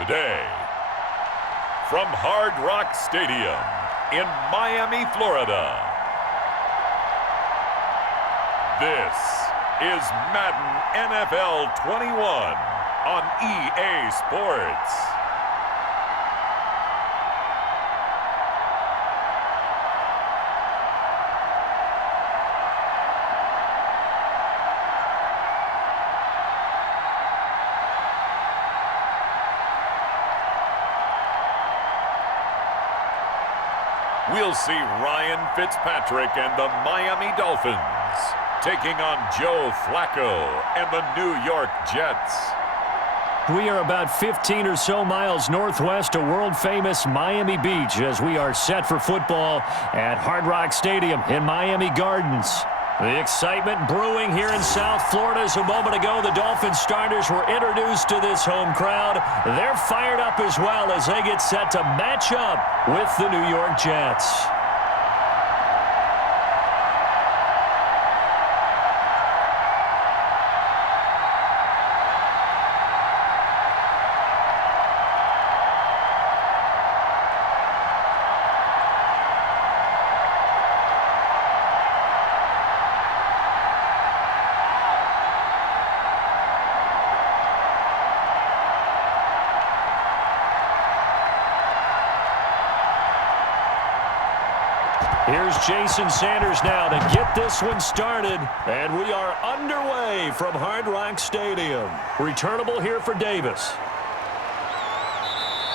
Today, from Hard Rock Stadium in Miami, Florida, this is Madden NFL 21 on EA Sports. We'll see Ryan Fitzpatrick and the Miami Dolphins taking on Joe Flacco and the New York Jets. We are about 15 or so miles northwest of world-famous Miami Beach as we are set for football at Hard Rock Stadium in Miami Gardens. The excitement brewing here in South Florida as a moment ago the Dolphins starters were introduced to this home crowd. They're fired up as well as they get set to match up with the New York Jets. Here's Jason Sanders now to get this one started, and we are underway from Hard Rock Stadium. Returnable here for Davis.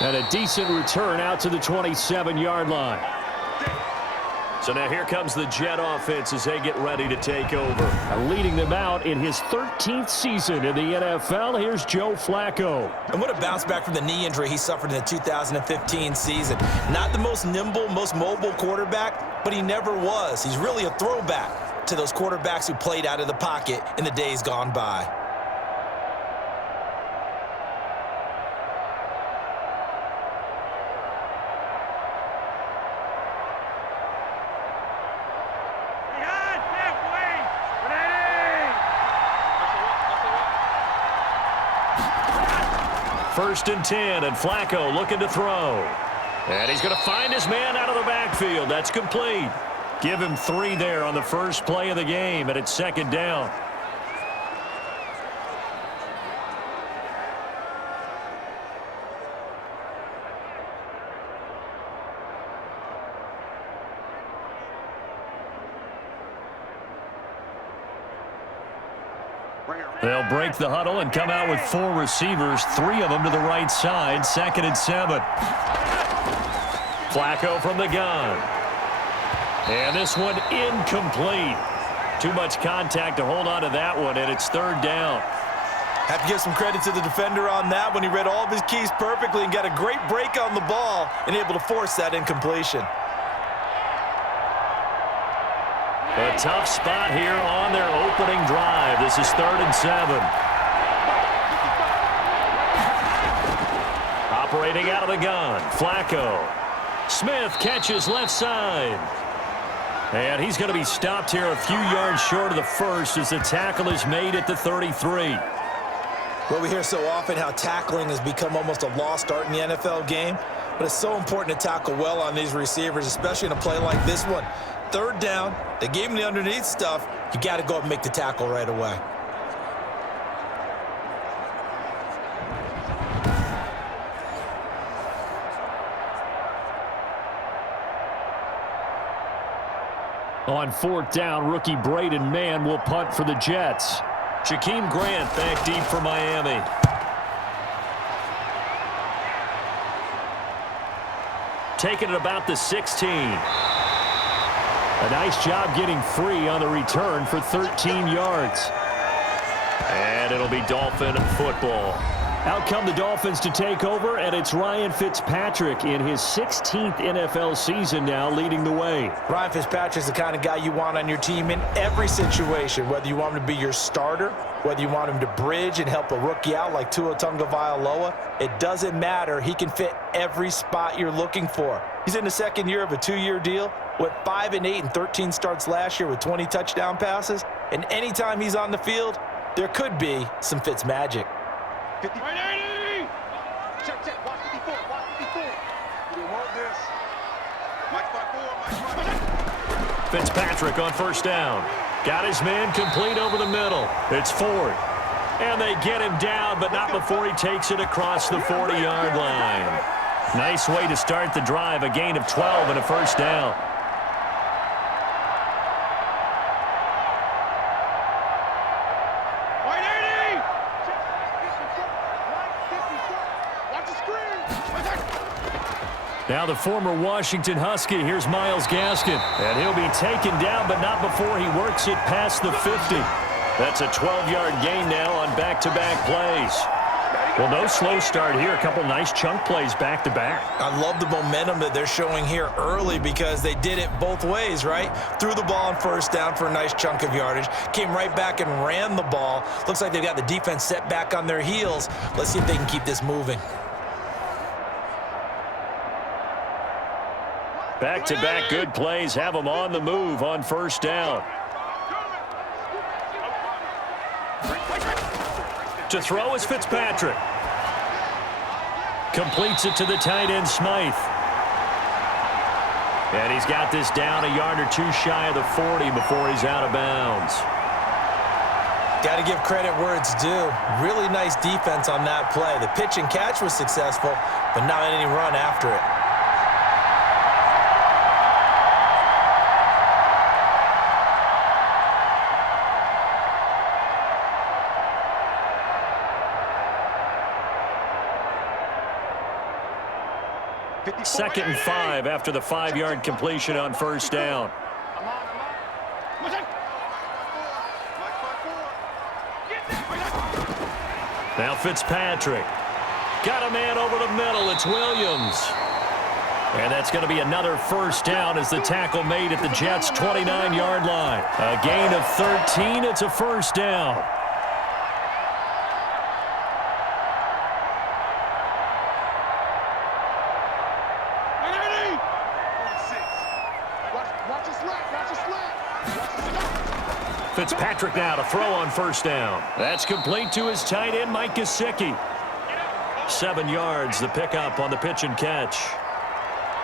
And a decent return out to the 27-yard line. So now here comes the Jet offense as they get ready to take over. And leading them out in his 13th season in the NFL, here's Joe Flacco. And what a bounce back from the knee injury he suffered in the 2015 season. Not the most nimble, most mobile quarterback, but he never was. He's really a throwback to those quarterbacks who played out of the pocket in the days gone by. First and 10, and Flacco looking to throw. And he's going to find his man out of the backfield. That's complete. Give him 3 there on the first play of the game, and it's second down. They'll break the huddle and come out with 4 receivers, 3 of them to the right side, 2nd and 7. Flacco from the gun. And this one incomplete. Too much contact to hold on to that one, and it's 3rd down. Have to give some credit to the defender on that one. He read all of his keys perfectly and got a great break on the ball and able to force that incompletion. A tough spot here on their opening drive. This is 3rd and 7. Operating out of the gun, Flacco. Smith catches left side. And he's going to be stopped here a few yards short of the first as the tackle is made at the 33. Well, we hear so often how tackling has become almost a lost art in the NFL game, but it's so important to tackle well on these receivers, especially in a play like this one. 3rd down, they gave him the underneath stuff. You got to go up and make the tackle right away. On 4th down, rookie Braden Mann will punt for the Jets. Jakeem Grant back deep for Miami. Taking it about the 16. A nice job getting free on the return for 13 yards. And it'll be Dolphin football. Out come the Dolphins to take over, and it's Ryan Fitzpatrick in his 16th NFL season now leading the way. Ryan Fitzpatrick's the kind of guy you want on your team in every situation, whether you want him to be your starter, whether you want him to bridge and help a rookie out like Tua Tagovailoa. It doesn't matter. He can fit every spot you're looking for. He's in the 2nd year of a 2-year deal, went 5-8 and 13 starts last year with 20 touchdown passes, and anytime he's on the field, there could be some Fitz magic. 50. Right, 80! Check. Fitzpatrick on first down. Got his man complete over the middle. It's Ford. And they get him down, but not before he takes it across the 40-yard line. Nice way to start the drive, a gain of 12 and a first down. Now the former Washington Husky, here's Myles Gaskin. And he'll be taken down, but not before he works it past the 50. That's a 12-yard gain now on back-to-back plays. Well, no slow start here. A couple nice chunk plays back-to-back. I love the momentum that they're showing here early because they did it both ways, right? Threw the ball on first down for a nice chunk of yardage. Came right back and ran the ball. Looks like they've got the defense set back on their heels. Let's see if they can keep this moving. Back-to-back good plays have them on the move on first down. To throw is Fitzpatrick. Completes it to the tight end, Smythe. And he's got this down a yard or two shy of the 40 before he's out of bounds. Got to give credit where it's due. Really nice defense on that play. The pitch and catch was successful, but not any run after it. Second and 5 after the 5-yard completion on first down. Now Fitzpatrick. Got a man over the middle. It's Williams. And that's going to be another first down as the tackle made at the Jets' 29-yard line. A gain of 13. It's a first down. Fitzpatrick now to throw on first down. That's complete to his tight end, Mike Gesicki. 7 yards, the pickup on the pitch and catch.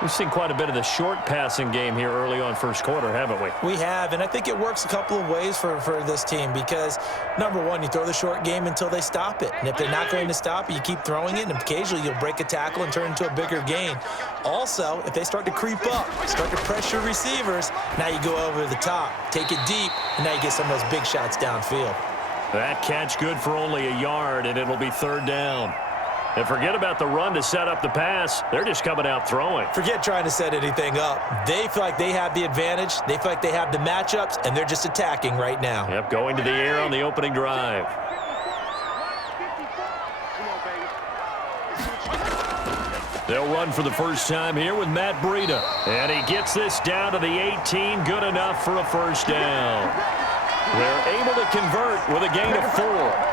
We've seen quite a bit of the short passing game here early on first quarter, haven't we? We have, and I think it works a couple of ways for this team because, number one, you throw the short game until they stop it. And if they're not going to stop it, you keep throwing it, and occasionally you'll break a tackle and turn into a bigger gain. Also, if they start to creep up, start to pressure receivers, now you go over the top, take it deep, and now you get some of those big shots downfield. That catch good for only a yard, and it'll be third down. And forget about the run to set up the pass. They're just coming out throwing. Forget trying to set anything up. They feel like they have the advantage. They feel like they have the matchups, and they're just attacking right now. Yep, going to the air on the opening drive. They'll run for the first time here with Matt Breida. And he gets this down to the 18. Good enough for a first down. They're able to convert with a gain of 4.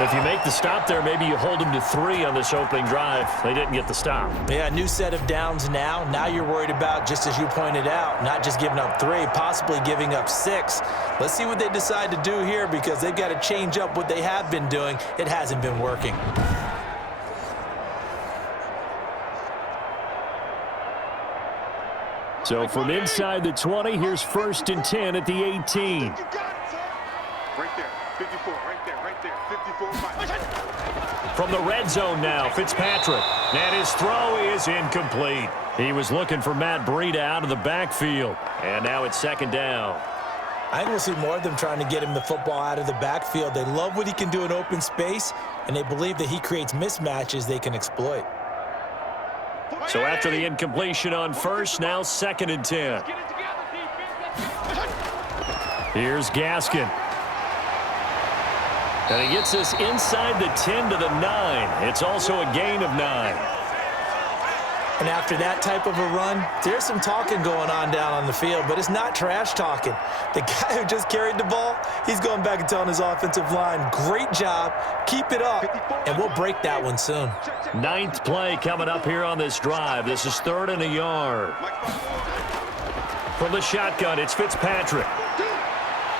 If you make the stop there, maybe you hold them to 3 on this opening drive. They didn't get the stop. Yeah, new set of downs now. Now you're worried about, just as you pointed out, not just giving up 3, possibly giving up 6. Let's see what they decide to do here because they've got to change up what they have been doing. It hasn't been working. So from inside the 20, here's 1st and 10 at the 18. Right there, 54, right there, 54. From the red zone now, Fitzpatrick. And his throw is incomplete. He was looking for Matt Breida out of the backfield. And now it's second down. I think we'll see more of them trying to get him the football out of the backfield. They love what he can do in open space, and they believe that he creates mismatches they can exploit. So after the incompletion on first, now 2nd and 10. Here's Gaskin. And he gets this inside the 10 to the 9. It's also a gain of 9. And after that type of a run, there's some talking going on down on the field, but it's not trash talking. The guy who just carried the ball, he's going back and telling his offensive line, great job, keep it up, and we'll break that one soon. 9th play coming up here on this drive. This is 3rd and a yard. From the shotgun, it's Fitzpatrick.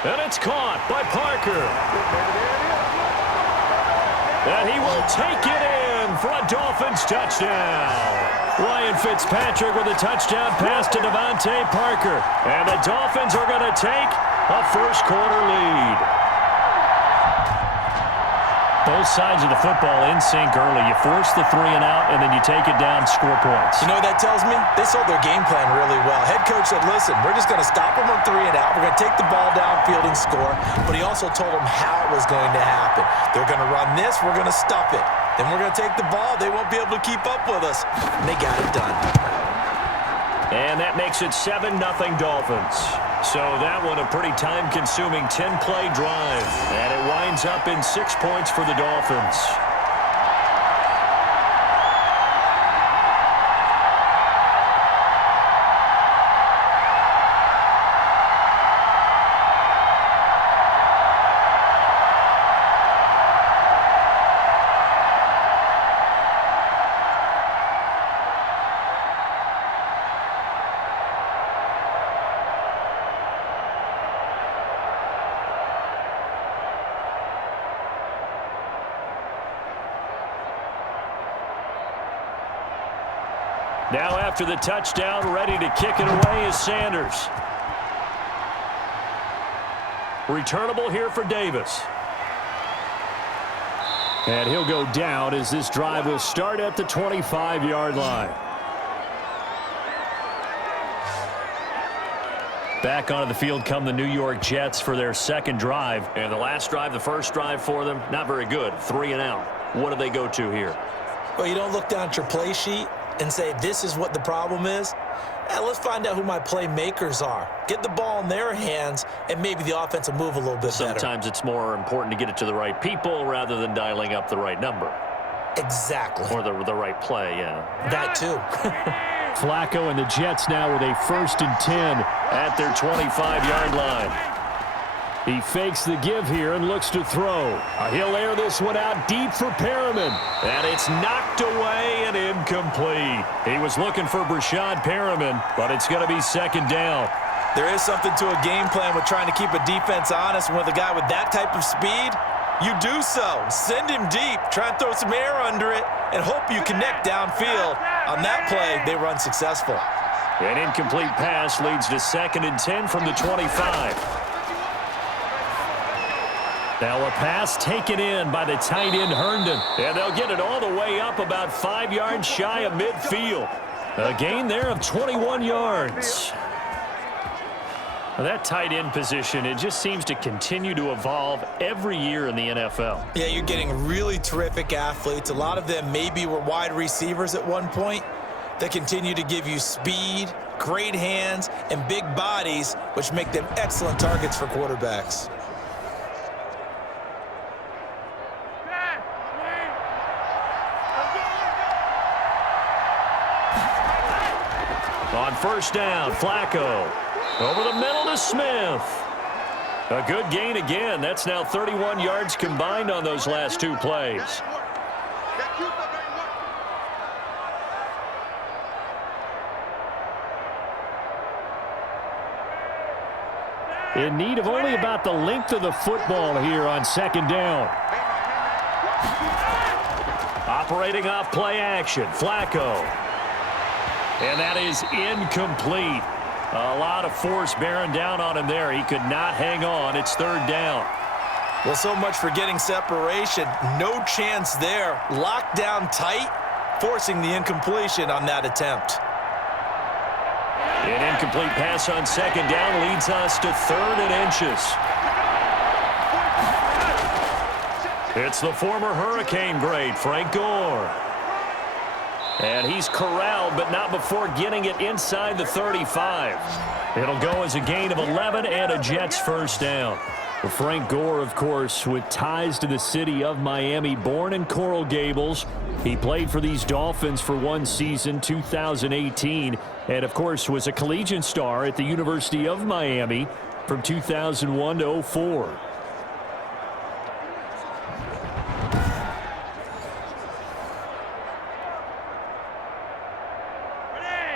And it's caught by Parker. And he will take it in for a Dolphins touchdown. Ryan Fitzpatrick with a touchdown pass to Devontae Parker. And the Dolphins are going to take a first-quarter lead. Both sides of the football in sync early. You force the 3 and out, and then you take it down, score points. You know what that tells me? They sold their game plan really well. Head coach said, listen, we're just going to stop them on 3 and out. We're going to take the ball downfield and score. But he also told them how it was going to happen. They're going to run this. We're going to stuff it. Then we're going to take the ball. They won't be able to keep up with us. And they got it done. And that makes it 7-0 Dolphins. So that one a pretty time-consuming 10-play drive. And it winds up in 6 points for the Dolphins. Now after the touchdown, ready to kick it away is Sanders. Returnable here for Davis. And he'll go down as this drive will start at the 25-yard line. Back onto the field come the New York Jets for their second drive. And the last drive, the first drive for them, not very good. 3 and out. What do they go to here? Well, you don't look down at your play sheet and say, this is what the problem is. Let's find out who my playmakers are. Get the ball in their hands, and maybe the offense will move a little bit better. Sometimes it's more important to get it to the right people rather than dialing up the right number. Exactly. Or the right play, yeah. That too. Flacco and the Jets now with a 1st and 10 at their 25-yard line. He fakes the give here and looks to throw. He'll air this one out deep for Perriman. And it's knocked away and incomplete. He was looking for Brashad Perriman, but it's going to be second down. There is something to a game plan with trying to keep a defense honest. With a guy with that type of speed, you do so. Send him deep. Try and throw some air under it and hope you connect downfield. On that play, they run successful. An incomplete pass leads to 2nd and 10 from the 25. Now a pass taken in by the tight end Herndon. And they'll get it all the way up about 5 yards shy of midfield. A gain there of 21 yards. Well, that tight end position, it just seems to continue to evolve every year in the NFL. Yeah, you're getting really terrific athletes. A lot of them maybe were wide receivers at one point. They continue to give you speed, great hands, and big bodies, which make them excellent targets for quarterbacks. On first down, Flacco. Over the middle to Smith. A good gain again. That's now 31 yards combined on those last 2 plays. In need of only about the length of the football here on 2nd down. Operating off play action, Flacco. And that is incomplete. A lot of force bearing down on him there. He could not hang on. It's 3rd down. Well, so much for getting separation. No chance there. Locked down tight, forcing the incompletion on that attempt. An incomplete pass on 2nd down leads us to 3rd and inches. It's the former Hurricane great, Frank Gore. And he's corralled, but not before getting it inside the 35. It'll go as a gain of 11 and a Jets first down. Well, Frank Gore, of course, with ties to the city of Miami, born in Coral Gables. He played for these Dolphins for one season, 2018, and, of course, was a collegiate star at the University of Miami from 2001 to 04.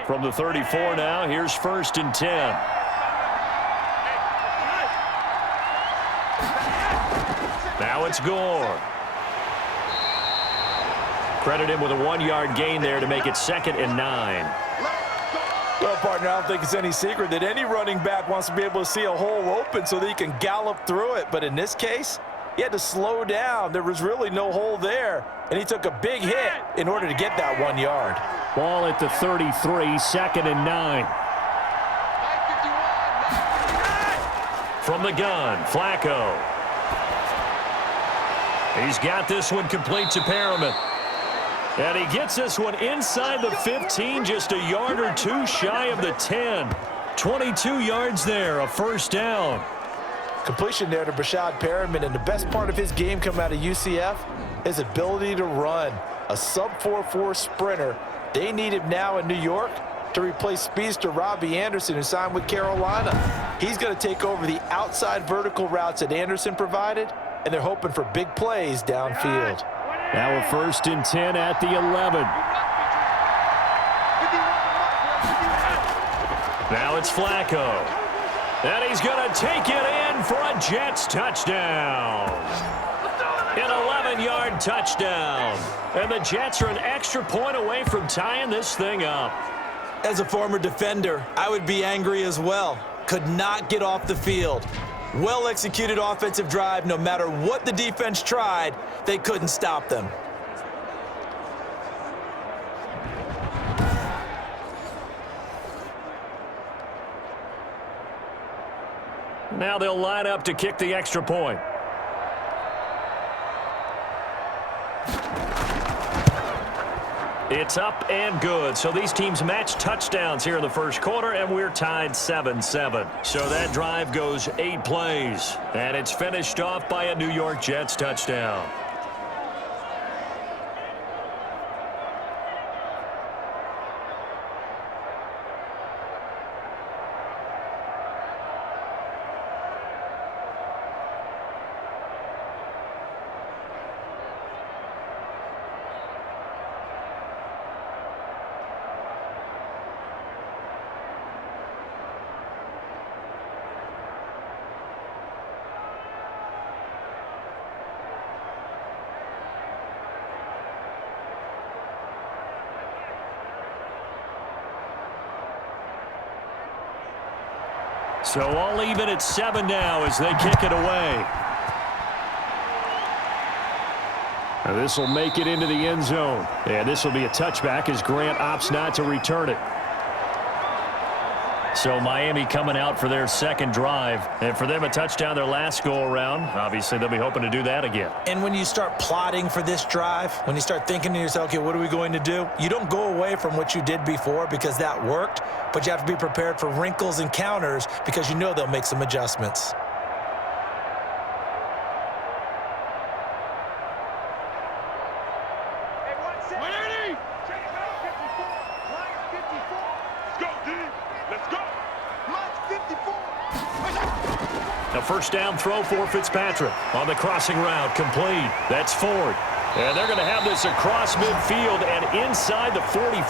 From the 34 now, here's 1st and 10. Now it's Gore. Credit him with a 1-yard gain there to make it 2nd and 9. Well, partner, I don't think it's any secret that any running back wants to be able to see a hole open so that he can gallop through it. But in this case, he had to slow down. There was really no hole there, and he took a big hit in order to get that 1 yard. Ball at the 33, 2nd and 9. From the gun, Flacco. He's got this one complete to Perriman. And he gets this one inside the 15, just a yard or two shy of the 10. 22 yards there, a first down. Completion there to Brashad Perriman, and the best part of his game coming out of UCF, his ability to run. A sub-4.4 sprinter. They need him now in New York to replace speedster Robbie Anderson, who signed with Carolina. He's going to take over the outside vertical routes that Anderson provided, and they're hoping for big plays downfield. Now a 1st and 10 at the 11. Now it's Flacco. And he's going to take it in for a Jets touchdown. An 11-yard touchdown. And the Jets are an extra point away from tying this thing up. As a former defender, I would be angry as well. Could not get off the field. Well-executed offensive drive. No matter what the defense tried, they couldn't stop them. Now they'll line up to kick the extra point. It's up and good. So these teams match touchdowns here in the first quarter, and we're tied 7-7. So that drive goes 8 plays, and it's finished off by a New York Jets touchdown. So all even at 7 now as they kick it away. Now this will make it into the end zone. And this will be a touchback as Grant opts not to return it. So Miami coming out for their second drive. And for them, a touchdown their last go-around. Obviously, they'll be hoping to do that again. And when you start plotting for this drive, when you start thinking to yourself, okay, what are we going to do? You don't go away from what you did before because that worked, but you have to be prepared for wrinkles and counters because you know they'll make some adjustments. First down throw for Fitzpatrick on the crossing route, complete. That's Ford. And they're going to have this across midfield and inside the 45.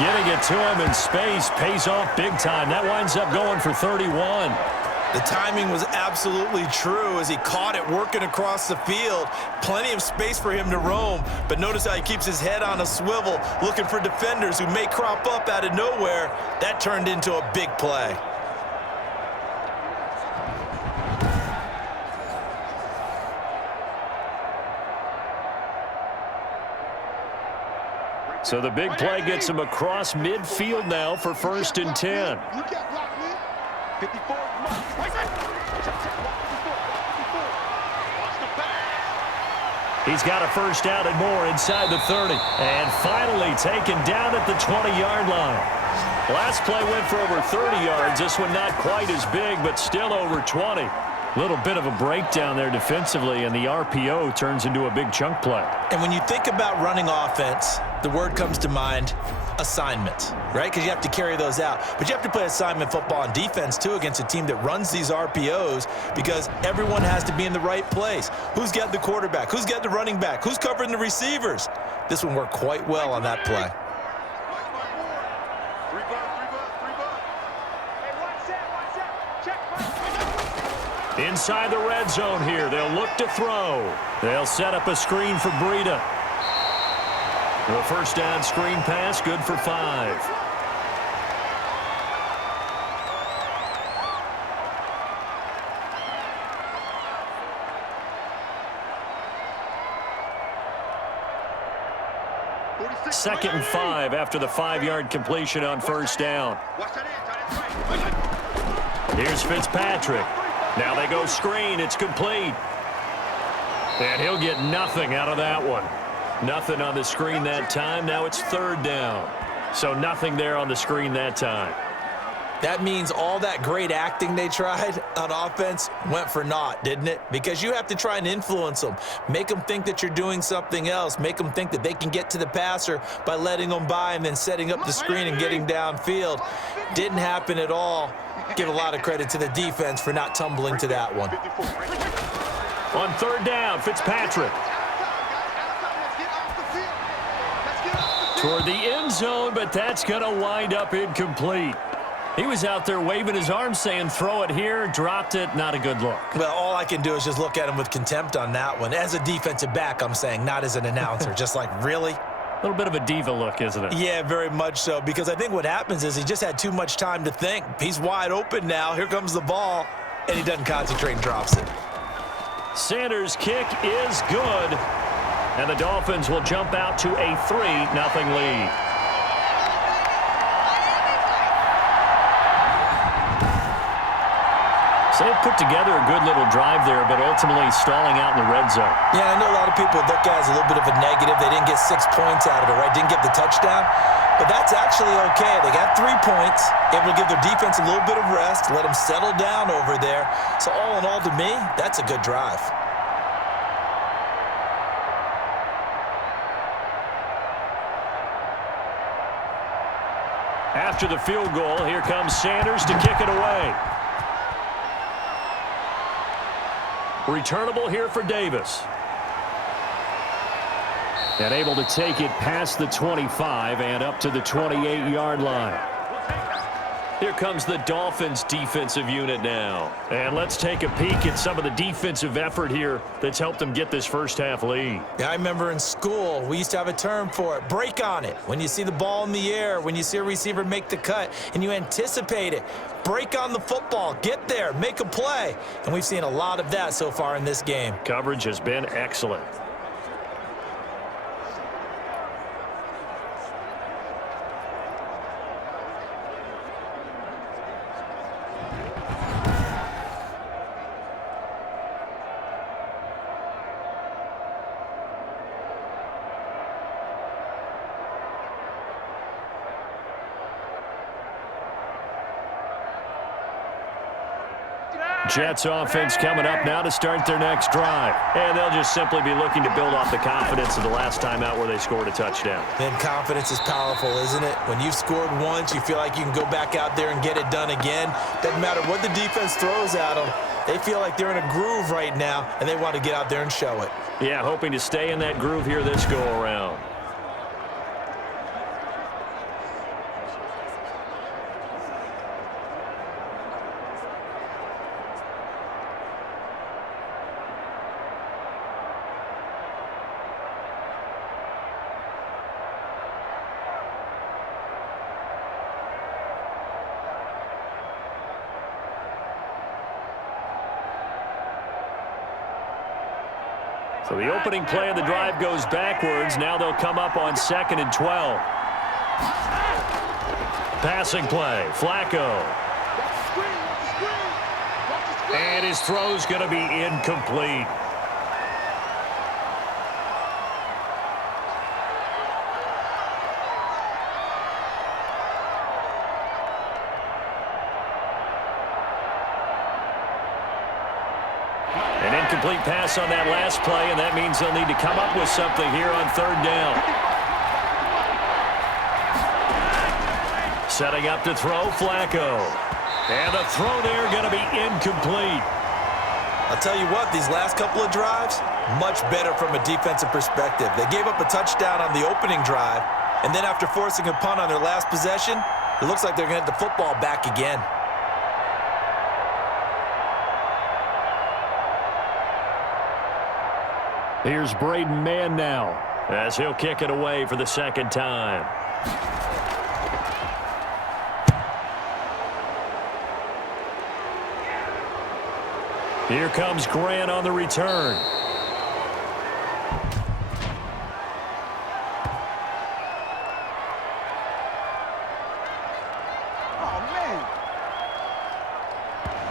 Getting it to him in space pays off big time. That winds up going for 31. The timing was absolutely true as he caught it working across the field. Plenty of space for him to roam, but notice how he keeps his head on a swivel looking for defenders who may crop up out of nowhere. That turned into a big play. So the big play gets him across midfield now for 1st and 10. He's got a first down and more inside the 30. And finally taken down at the 20-yard line. Last play went for over 30 yards. This one not quite as big, but still over 20. Little bit of a breakdown there defensively, and the RPO turns into a big chunk play. And when you think about running offense, the word comes to mind, assignment, right? Because you have to carry those out. But you have to play assignment football on defense, too, against a team that runs these RPOs because everyone has to be in the right place. Who's got the quarterback? Who's got the running back? Who's covering the receivers? This one worked quite well on that play. Inside the red zone here. They'll look to throw. They'll set up a screen for Breida. The first down screen pass, good for 5. Second and 5 after the 5-yard completion on first down. Here's Fitzpatrick. Now they go screen. It's complete. And he'll get nothing out of that one. Nothing on the screen that time. Now it's third down. So nothing there on the screen that time. That means all that great acting they tried on offense went for naught, didn't it? Because you have to try and influence them. Make them think that you're doing something else. Make them think that they can get to the passer by letting them by and then setting up the screen and getting downfield. Didn't happen at all. Give a lot of credit to the defense for not tumbling to that one. On third down, Fitzpatrick. Toward the end zone, but that's going to wind up incomplete. He was out there waving his arms saying, throw it here, dropped it, not a good look. Well, all I can do is just look at him with contempt on that one. As a defensive back, I'm saying, not as an announcer. Just like, really? A little bit of a diva look, isn't it? Yeah, very much so, because I think what happens is he just had too much time to think. He's wide open now. Here comes the ball, and he doesn't concentrate and drops it. Sanders' kick is good, and the Dolphins will jump out to a 3-0 lead. So they put together a good little drive there, but ultimately stalling out in the red zone. Yeah, I know a lot of people look at it as a little bit of a negative. They didn't get 6 points out of it, right? Didn't get the touchdown. But that's actually okay. They got 3 points, able to give their defense a little bit of rest, let them settle down over there. So all in all, to me, that's a good drive. After the field goal, here comes Sanders to kick it away. Returnable here for Davis. And able to take it past the 25 and up to the 28-yard line. Here comes the Dolphins defensive unit now. And let's take a peek at some of the defensive effort here that's helped them get this first half lead. Yeah, I remember in school, we used to have a term for it, break on it. When you see the ball in the air, when you see a receiver make the cut, and you anticipate it, break on the football, get there, make a play. And we've seen a lot of that so far in this game. Coverage has been excellent. Jets offense coming up now to start their next drive. And they'll just simply be looking to build off the confidence of the last time out where they scored a touchdown. Then confidence is powerful, isn't it? When you've scored once, you feel like you can go back out there and get it done again. Doesn't matter what the defense throws at them. They feel like they're in a groove right now, and they want to get out there and show it. Yeah, hoping to stay in that groove here this go-around. So the opening play of the drive goes backwards. Now they'll come up on 2nd and 12. Passing play, Flacco. And his throw's going to be incomplete. An incomplete pass on that last play, and that means they'll need to come up with something here on third down. Setting up to throw, Flacco. And the throw there going to be incomplete. I'll tell you what, these last couple of drives, much better from a defensive perspective. They gave up a touchdown on the opening drive, and then after forcing a punt on their last possession, it looks like they're going to get the football back again. Here's Braden Mann now. as he'll kick it away for the second time. Here comes Grant on the return.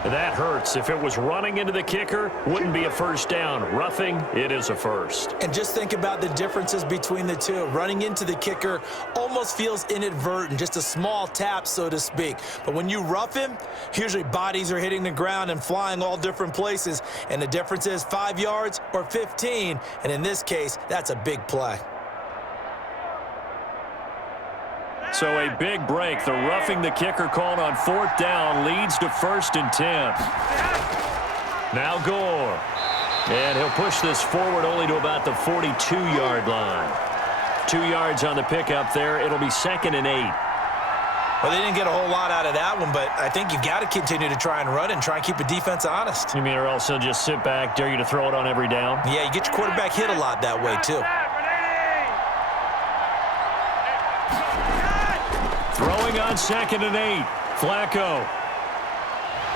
That hurts. If it was running into the kicker, wouldn't be a first down. Roughing, it is a first. And just think about the differences between the two. Running into the kicker almost feels inadvertent, just a small tap, so to speak. But when you rough him, usually bodies are hitting the ground and flying all different places. And the difference is 5 yards or 15. And in this case, that's a big play. So a big break. The roughing the kicker called on 4th down leads to 1st and 10. Now Gore. And he'll push this forward only to about the 42-yard line. 2 yards on the pickup there. It'll be 2nd and 8. Well, they didn't get a whole lot out of that one, but I think you've got to continue to try and run and try and keep the defense honest. You mean or else they'll just sit back, dare you to throw it on every down? Yeah, you get your quarterback hit a lot that way, too. Throwing on 2nd and 8. Flacco.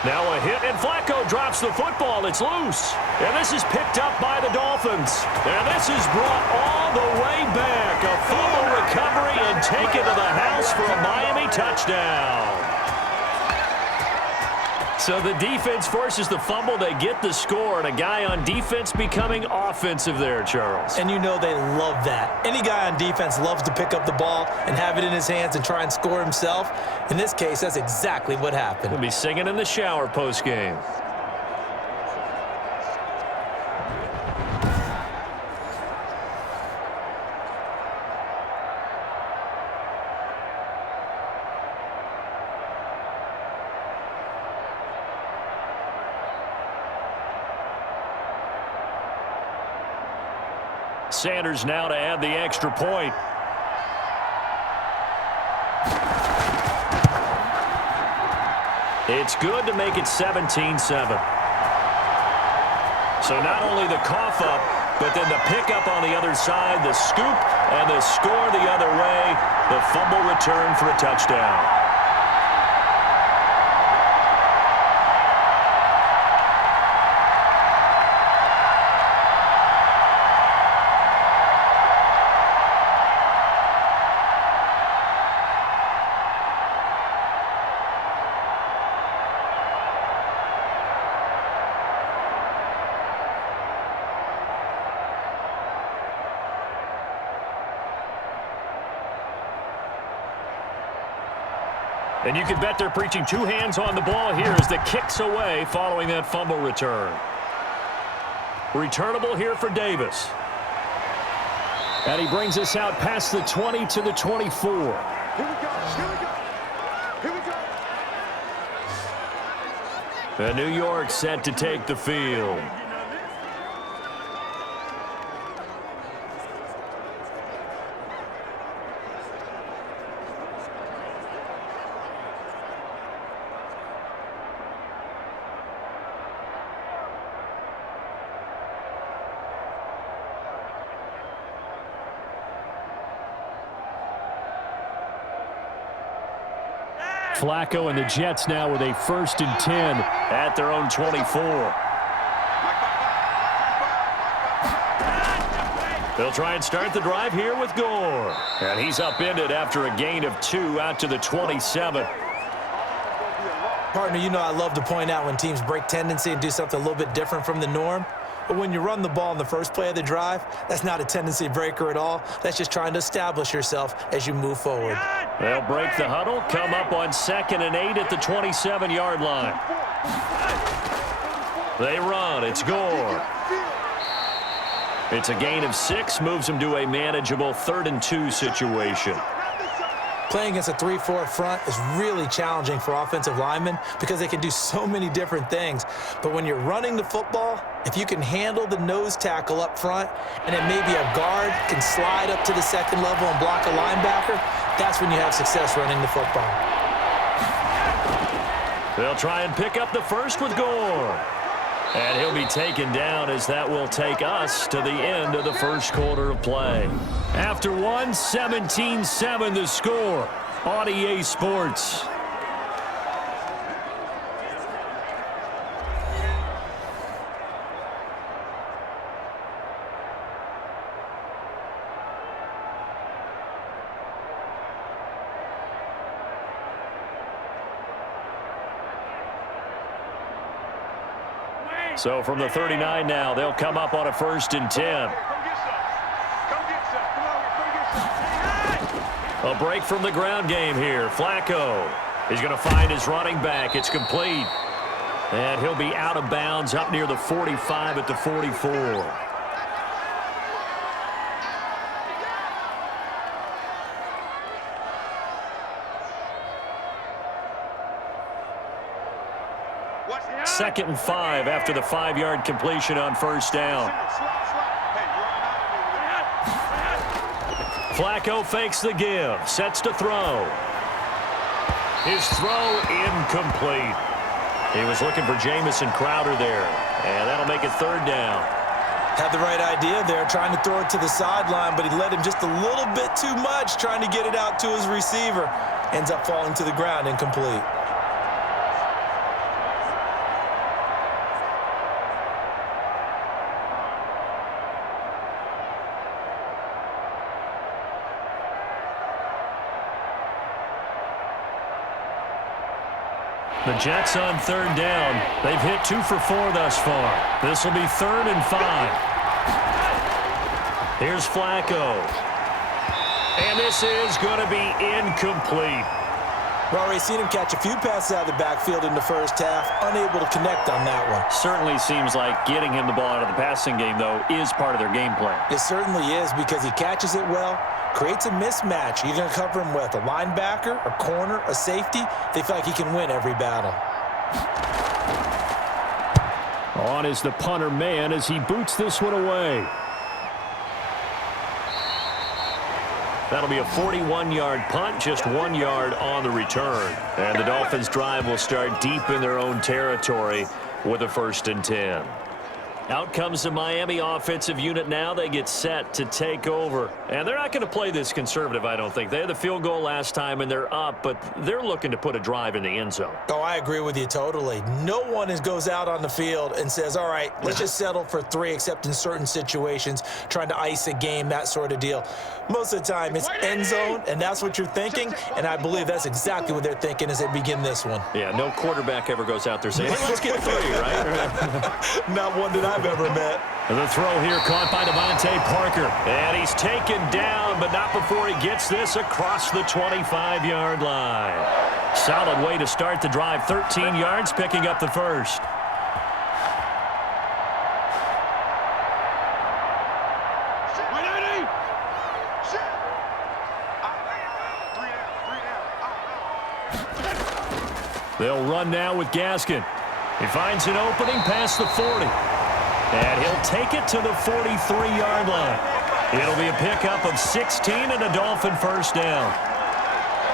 Now a hit, and Flacco drops the football. It's loose. And this is picked up by the Dolphins. And this is brought all the way back. A fumble recovery and taken to the house for a Miami touchdown. So the defense forces the fumble. They get the score, and a guy on defense becoming offensive there, Charles. And you know they love that. Any guy on defense loves to pick up the ball and have it in his hands and try and score himself. In this case, that's exactly what happened. He'll be singing in the shower post-game. Sanders now to add the extra point. It's good to make it 17-7. So not only the cough up, but then the pickup on the other side, the scoop, and the score the other way. The fumble return for a touchdown. And you can bet they're preaching 2 hands on the ball here as the kick's away following that fumble return. Returnable here for Davis. And he brings us out past the 20 to the 24. Here we go. Here we go. Here we go. And New York set to take the field. Flacco and the Jets now with a 1st and 10 at their own 24. They'll try and start the drive here with Gore. And he's upended after a gain of 2 out to the 27. Partner, you know I love to point out when teams break tendency and do something a little bit different from the norm. But when you run the ball in the first play of the drive, that's not a tendency breaker at all. That's just trying to establish yourself as you move forward. They'll break the huddle, come up on 2nd and 8 at the 27-yard line. They run. It's Gore. It's a gain of 6, moves them to a manageable 3rd and 2 situation. Playing against a 3-4 front is really challenging for offensive linemen because they can do so many different things. But when you're running the football, if you can handle the nose tackle up front and then maybe a guard can slide up to the 2nd level and block a linebacker, that's when you have success running the football. They'll try and pick up the 1st with Gore. And he'll be taken down as that will take us to the end of the first quarter of play. After one, 17-7 the score on EA Sports. So from the 39 now, they'll come up on a 1st and 10. A break from the ground game here. Flacco is going to find his running back. It's complete. And he'll be out of bounds up near the 45 at the 44. Second and 5 after the 5-yard completion on 1st down. Flacco fakes the give, sets to throw. His throw incomplete. He was looking for Jamison Crowder there, and that'll make it 3rd down. Had the right idea there, trying to throw it to the sideline, but he led him just a little bit too much, trying to get it out to his receiver. Ends up falling to the ground, incomplete. The Jets on 3rd down. They've hit 2 for 4 thus far. This will be 3rd and 5. Here's Flacco. And this is going to be incomplete. We've already seen him catch a few passes out of the backfield in the first half, unable to connect on that one. Certainly seems like getting him the ball out of the passing game, though, is part of their game plan. It certainly is, because he catches it well, creates a mismatch. You're going to cover him with a linebacker, a corner, a safety. They feel like he can win every battle. On is the punter man as he boots this one away. That'll be a 41-yard punt, just 1 yard on the return. And the Dolphins' drive will start deep in their own territory with a 1st and 10. Out comes the Miami offensive unit now. They get set to take over. And they're not going to play this conservative, I don't think. They had the field goal last time, and they're up, but they're looking to put a drive in the end zone. Oh, I agree with you totally. No one goes out on the field and says, all right, let's just settle for 3, except in certain situations, trying to ice a game, that sort of deal. Most of the time, it's end zone, and that's what you're thinking, and I believe that's exactly what they're thinking as they begin this one. Yeah, no quarterback ever goes out there saying, hey, let's get 3, right? Not one that I've ever met. The throw here caught by Devontae Parker. And he's taken down, but not before he gets this across the 25-yard line. Solid way to start the drive. 13 yards, picking up the 1st. They'll run now with Gaskin. He finds an opening past the 40. And he'll take it to the 43-yard line. It'll be a pickup of 16 and a Dolphin 1st down.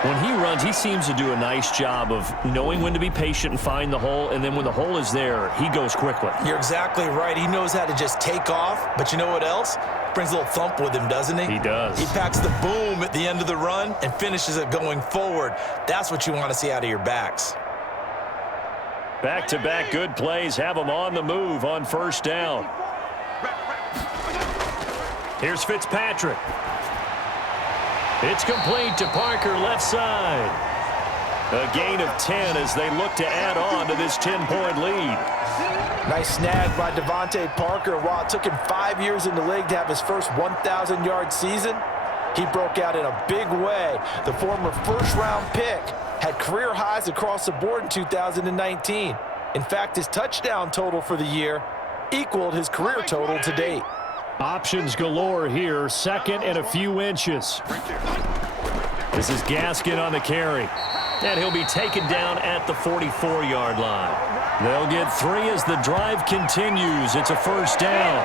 When he runs, he seems to do a nice job of knowing when to be patient and find the hole, and then when the hole is there, he goes quickly. You're exactly right. He knows how to just take off, but you know what else? Brings a little thump with him, doesn't he? He does. He packs the boom at the end of the run and finishes it going forward. That's what you want to see out of your backs. Back-to-back good plays have them on the move on 1st down. Here's Fitzpatrick. It's complete to Parker, left side. A gain of 10 as they look to add on to this 10-point lead. Nice snag by Devontae Parker. While it took him 5 years in the league to have his first 1,000-yard season, he broke out in a big way. The former first-round pick had career highs across the board in 2019. In fact, his touchdown total for the year equaled his career total to date. Options galore here, 2nd and a few inches. This is Gaskin on the carry. And he'll be taken down at the 44-yard line. They'll get 3 as the drive continues. It's a 1st down.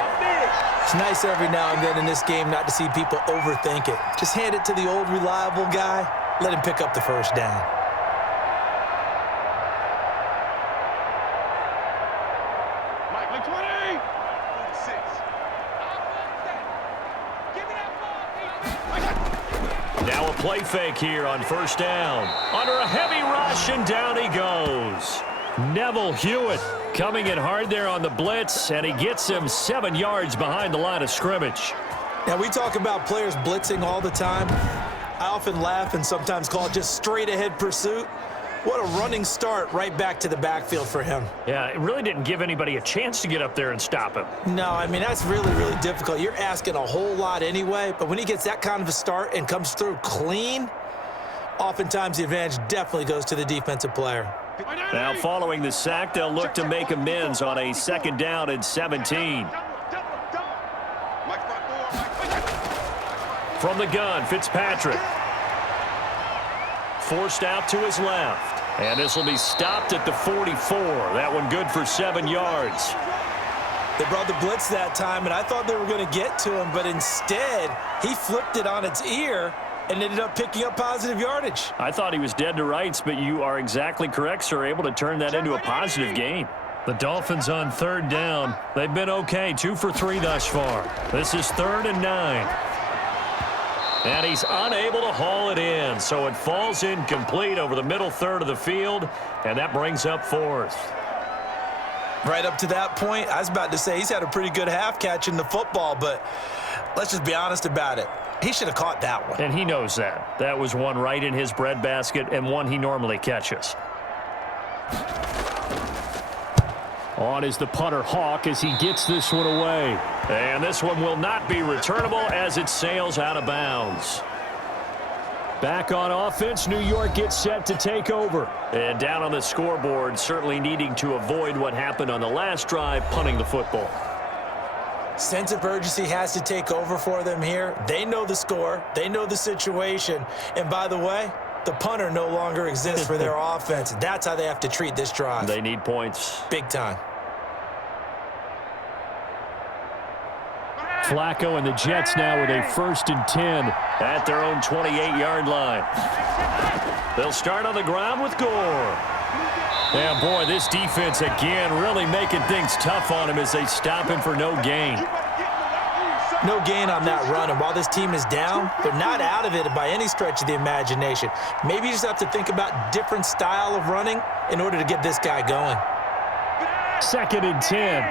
It's nice every now and then in this game not to see people overthink it. Just hand it to the old reliable guy. Let him pick up the 1st down. play fake here on first down. Under a heavy rush, and down he goes. Neville Hewitt coming in hard there on the blitz, and he gets him 7 yards behind the line of scrimmage. Now, we talk about players blitzing all the time. I often laugh and sometimes call it just straight-ahead pursuit. What a running start right back to the backfield for him. Yeah, it really didn't give anybody a chance to get up there and stop him. No, I mean, that's really, really difficult. You're asking a whole lot anyway, but when he gets that kind of a start and comes through clean, oftentimes the advantage definitely goes to the defensive player. Now, following the sack, they'll look to make amends on a 2nd down and 17. From the gun, Fitzpatrick. Forced out to his left. And this will be stopped at the 44. That one good for 7 yards. They brought the blitz that time, and I thought they were going to get to him, but instead, he flipped it on its ear and ended up picking up positive yardage. I thought he was dead to rights, but you are exactly correct, sir. Able to turn that into a positive gain. The Dolphins on 3rd down. They've been okay, 2 for 3 thus far. This is 3rd and 9. And he's unable to haul it in, so it falls incomplete over the middle third of the field, and that brings up 4th. Right up to that point, I was about to say he's had a pretty good half catching the football, but let's just be honest about it. He should have caught that one. And he knows that. That was one right in his breadbasket and one he normally catches. On is the punter Hawk as he gets this one away. And this one will not be returnable as it sails out of bounds. Back on offense, New York gets set to take over. And down on the scoreboard, certainly needing to avoid what happened on the last drive, punting the football. Sense of urgency has to take over for them here. They know the score. They know the situation. And by the way, the punter no longer exists for their offense. That's how they have to treat this drive. They need points. Big time. Flacco and the Jets now with a 1st and 10 at their own 28-yard line. They'll start on the ground with Gore. Yeah, boy, this defense again really making things tough on him as they stop him for no gain. No gain on that run, and while this team is down, they're not out of it by any stretch of the imagination. Maybe you just have to think about different style of running in order to get this guy going. 2nd and 10.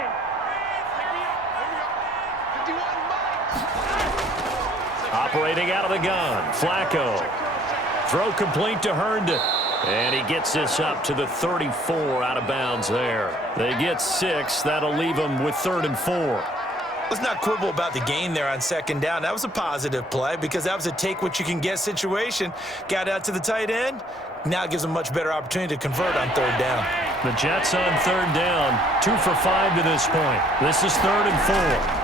Operating out of the gun, Flacco. Throw complete to Herndon. And he gets this up to the 34 out of bounds there. They get 6. That'll leave them with 3rd and 4. Let's not quibble about the gain there on 2nd down. That was a positive play because that was a take-what-you-can-get situation. Got out to the tight end. Now it gives them a much better opportunity to convert on 3rd down. The Jets on 3rd down. 2 for 5 to this point. This is 3rd and 4.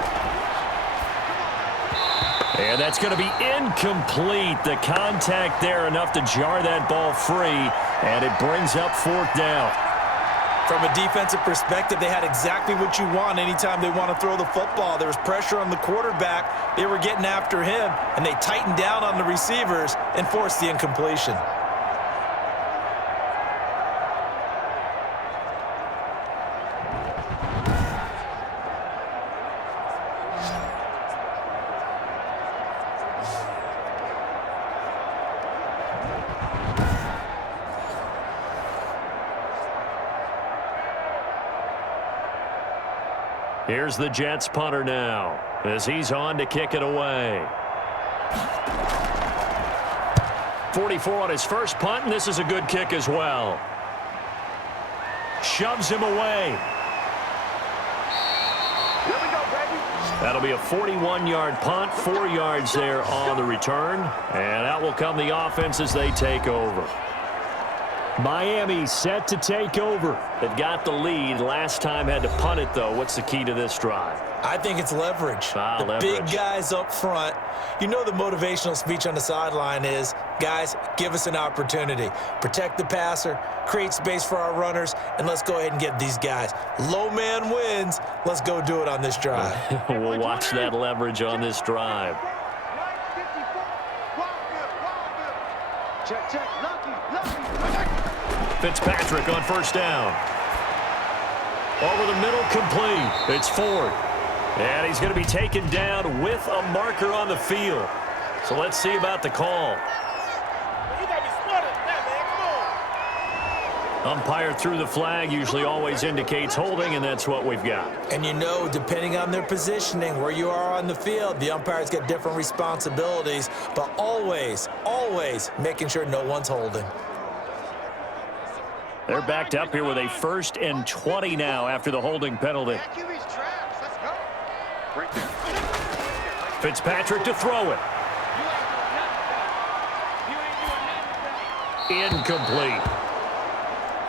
And that's going to be incomplete. The contact there enough to jar that ball free, and it brings up 4th down. From a defensive perspective, they had exactly what you want anytime they want to throw the football. There was pressure on the quarterback. They were getting after him, and they tightened down on the receivers and forced the incompletion. Here's the Jets punter now as he's on to kick it away. 44 on his first punt, and this is a good kick as well. Shoves him away. Here we go, baby. That'll be a 41-yard punt, 4 yards there on the return. And out will come the offense as they take over. Miami set to take over. They've got the lead. Last time had to punt it, though. What's the key to this drive? I think it's leverage. Leverage. Big guys up front. You know the motivational speech on the sideline is, guys, give us an opportunity. Protect the passer, create space for our runners, and let's go ahead and get these guys. Low man wins. Let's go do it on this drive. We'll watch that leverage on this drive. Check, check. Lucky. Fitzpatrick on first down. Over the middle, complete. It's Ford. And he's going to be taken down with a marker on the field. So let's see about the call. Umpire threw the flag, usually always indicates holding, and that's what we've got. And you know, depending on their positioning, where you are on the field, the umpires get different responsibilities, but always, always making sure no one's holding. They're backed up here with a 1st and 20 now after the holding penalty. Fitzpatrick to throw it. Incomplete.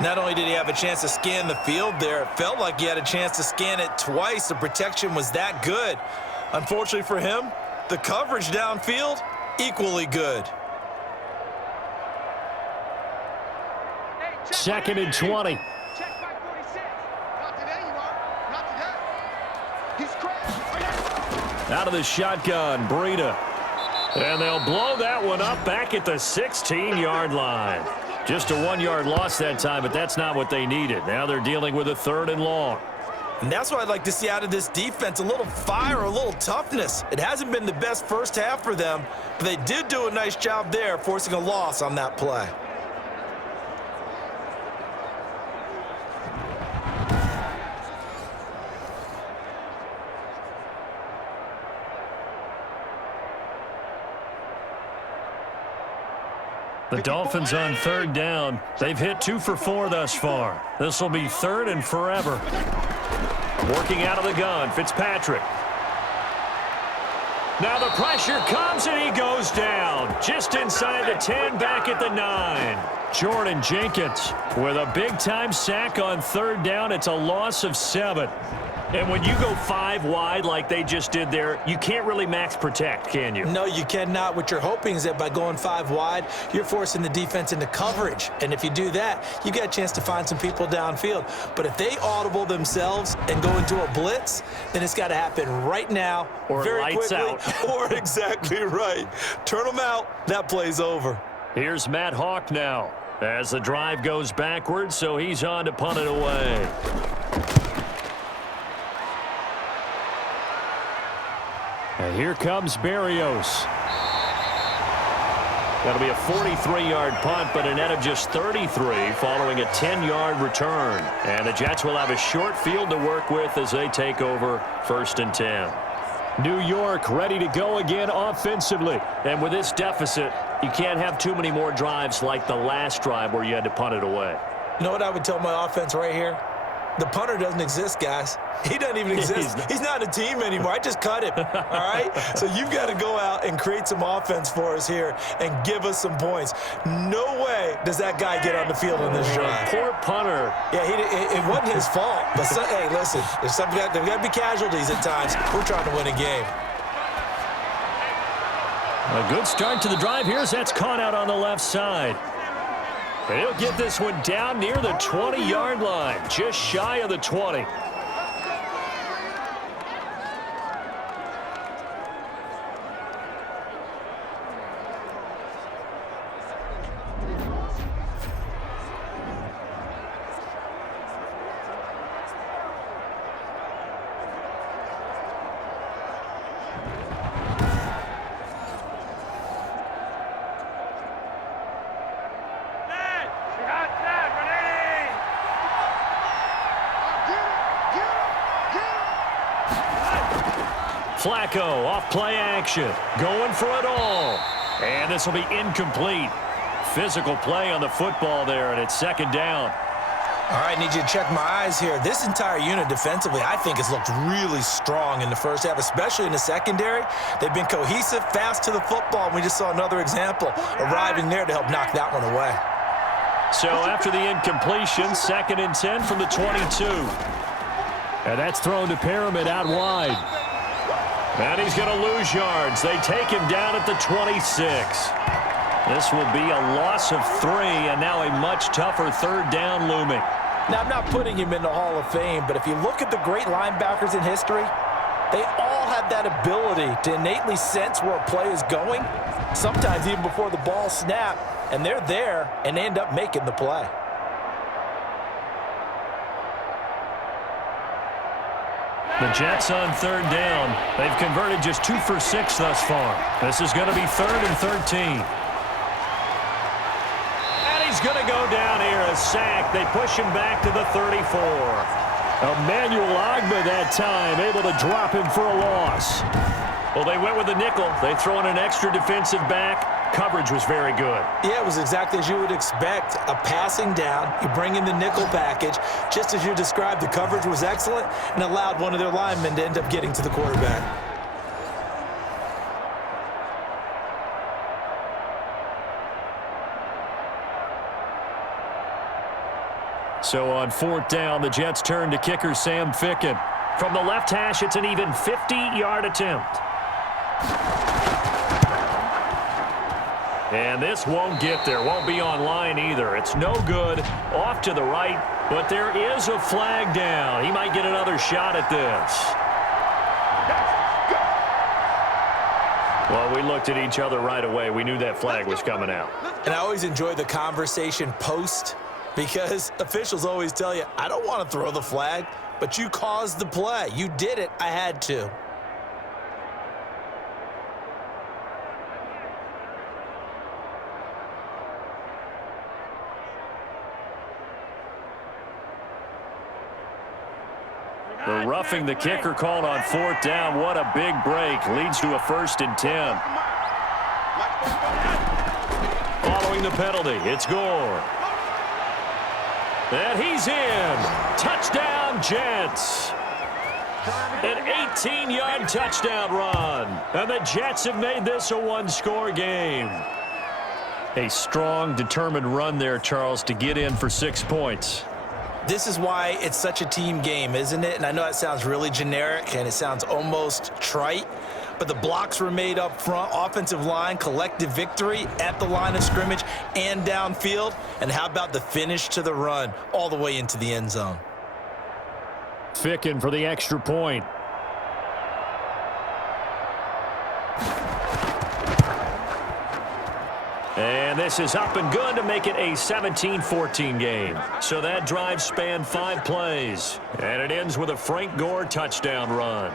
Not only did he have a chance to scan the field there, it felt like he had a chance to scan it twice. The protection was that good. Unfortunately for him, the coverage downfield, equally good. 2nd and 20. Check by 46. Not today, you are. Not today. He's crashed. Out of the shotgun, Breida. And they'll blow that one up back at the 16-yard line. Just a 1-yard loss that time, but that's not what they needed. Now they're dealing with a 3rd and long. And that's what I'd like to see out of this defense, a little fire, a little toughness. It hasn't been the best first half for them, but they did do a nice job there, forcing a loss on that play. The Dolphins on 3rd down. They've hit 2 for 4 thus far. This will be 3rd and forever. Working out of the gun, Fitzpatrick. Now the pressure comes and he goes down. Just inside the 10, back at the 9. Jordan Jenkins with a big-time sack on 3rd down. It's a loss of 7. And when you go 5 wide like they just did there, you can't really max protect, can you? No, you cannot. What you're hoping is that by going 5 wide, you're forcing the defense into coverage. And if you do that, you got a chance to find some people downfield. But if they audible themselves and go into a blitz, then it's got to happen right now, or very lights quickly, out. or exactly right. Turn them out. That play's over. Here's Matt Hawk now as the drive goes backwards, so he's on to punt it away. And here comes Berrios. That'll be a 43-yard punt, but a net of just 33 following a 10-yard return. And the Jets will have a short field to work with as they take over 1st and 10. New York ready to go again offensively. And with this deficit, you can't have too many more drives like the last drive where you had to punt it away. You know what I would tell my offense right here? The punter doesn't exist, guys. He doesn't even exist. He's not a team anymore. I just cut him, all right? So you've got to go out and create some offense for us here and give us some points. No way does that guy get on the field on this drive. Poor punter. Yeah, it wasn't his fault. But, hey, listen, there's got to be casualties at times. We're trying to win a game. A good start to the drive here as that's caught out on the left side. And he'll get this one down near the 20-yard line, just shy of the 20. Flacco off play action, going for it all. And this will be incomplete. Physical play on the football there, and it's 2nd down. All right, need you to check my eyes here. This entire unit defensively, I think, has looked really strong in the first half, especially in the secondary. They've been cohesive, fast to the football, and we just saw another example arriving there to help knock that one away. So after the incompletion, 2nd and 10 from the 22. And that's thrown to Pyramid out wide. And he's going to lose yards. They take him down at the 26. This will be a loss of 3, and now a much tougher 3rd down looming. Now, I'm not putting him in the Hall of Fame, but if you look at the great linebackers in history, they all have that ability to innately sense where a play is going, sometimes even before the ball snaps, and they're there, and they end up making the play. The Jets on 3rd down. They've converted just 2 for 6 thus far. This is going to be 3rd and 13. And he's going to go down here, a sack. They push him back to the 34. Emmanuel Ogbah that time, able to drop him for a loss. Well, they went with the nickel. They throw in an extra defensive back. Coverage was very good. Yeah, it was exactly as you would expect. A passing down, you bring in the nickel package. Just as you described, the coverage was excellent and allowed one of their linemen to end up getting to the quarterback. So on 4th down, the Jets turn to kicker Sam Ficken. From the left hash, it's an even 50-yard attempt. And this won't get there. Won't be on line either. It's no good. Off to the right, but there is a flag down. He might get another shot at this. Well, we looked at each other right away. We knew that flag was coming out. And I always enjoy the conversation post, because officials always tell you, I don't want to throw the flag, but you caused the play. You did it. I had to. The roughing the kicker called on 4th down. What a big break. Leads to a 1st and 10. Following the penalty, it's Gore. And he's in. Touchdown, Jets. An 18-yard touchdown run. And the Jets have made this a one-score game. A strong, determined run there, Charles, to get in for 6 points. This is why it's such a team game, isn't it? And I know that sounds really generic and it sounds almost trite, but the blocks were made up front, offensive line, collective victory at the line of scrimmage and downfield. And how about the finish to the run all the way into the end zone? Ficken for the extra point. And this is up and good to make it a 17-14 game. So that drive spanned 5 plays. And it ends with a Frank Gore touchdown run.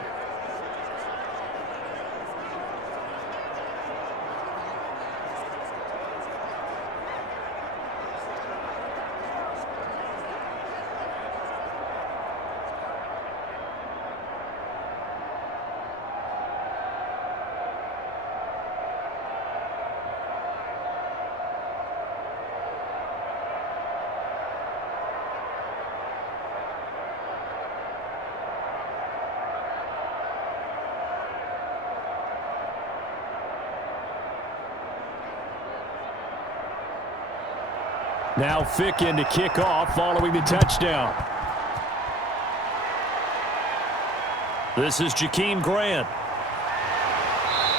Now Ficken to kick off following the touchdown. This is Jakeem Grant.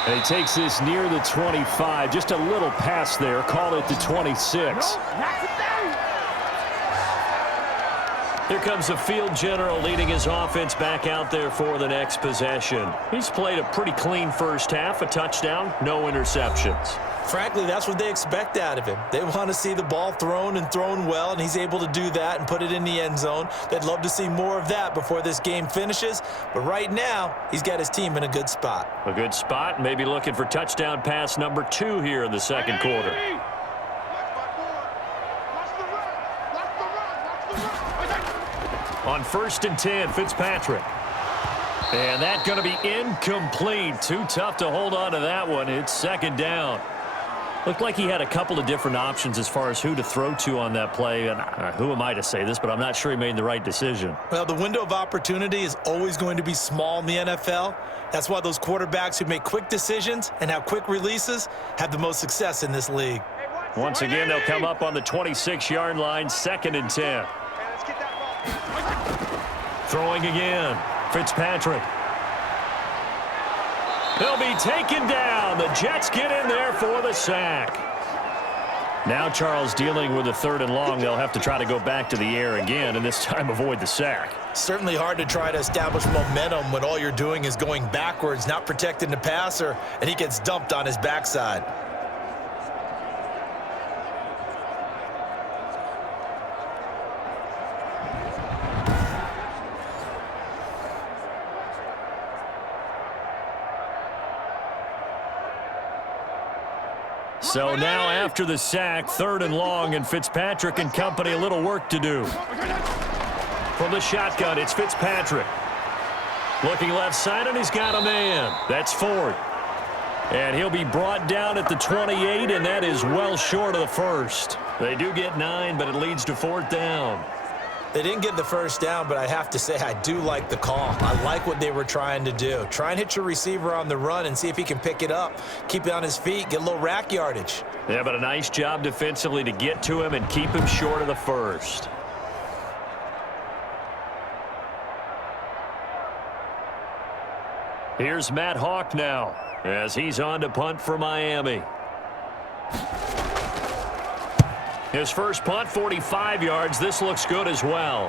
And he takes this near the 25. Just a little pass there. Call it the 26. Here comes the field general leading his offense back out there for the next possession. He's played a pretty clean first half. A touchdown, no interceptions. Frankly, that's what they expect out of him. They want to see the ball thrown and thrown well, and he's able to do that and put it in the end zone. They'd love to see more of that before this game finishes, but right now, he's got his team in a good spot. A good spot, maybe looking for touchdown pass number 2 here in the second quarter. On 1st and 10, Fitzpatrick. And that's going to be incomplete. Too tough to hold on to that one. It's 2nd down. Looked like he had a couple of different options as far as who to throw to on that play. And who am I to say this, but I'm not sure he made the right decision. Well, the window of opportunity is always going to be small in the NFL. That's why those quarterbacks who make quick decisions and have quick releases have the most success in this league. Once again, they'll come up on the 26-yard line, 2nd and 10. Throwing again. Fitzpatrick. He'll be taken down. The Jets get in there for the sack. Now Charles dealing with a 3rd and long. They'll have to try to go back to the air again, and this time avoid the sack. Certainly hard to try to establish momentum when all you're doing is going backwards, not protecting the passer, and he gets dumped on his backside. So now after the sack, 3rd and long, and Fitzpatrick and company a little work to do. From the shotgun, it's Fitzpatrick. Looking left side, and he's got a man. That's Ford. And he'll be brought down at the 28, and that is well short of the first. They do get 9, but it leads to 4th down. They didn't get the first down, but I have to say I do like the call. I like what they were trying to do. Try and hit your receiver on the run and see if he can pick it up. Keep it on his feet, get a little rack yardage. Yeah, but a nice job defensively to get to him and keep him short of the first. Here's Matt Hawk now as he's on to punt for Miami. His first punt, 45 yards. This looks good as well.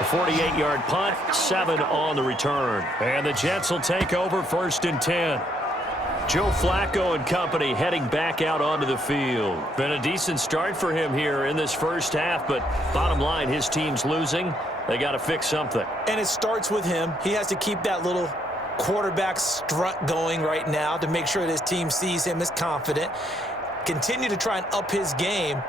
A 48-yard punt, 7 on the return. And the Jets will take over 1st and 10. Joe Flacco and company heading back out onto the field. Been a decent start for him here in this first half, but bottom line, his team's losing. They got to fix something. And it starts with him. He has to keep that little quarterback strut going right now to make sure that his team sees him as confident. Continue to try and up his game,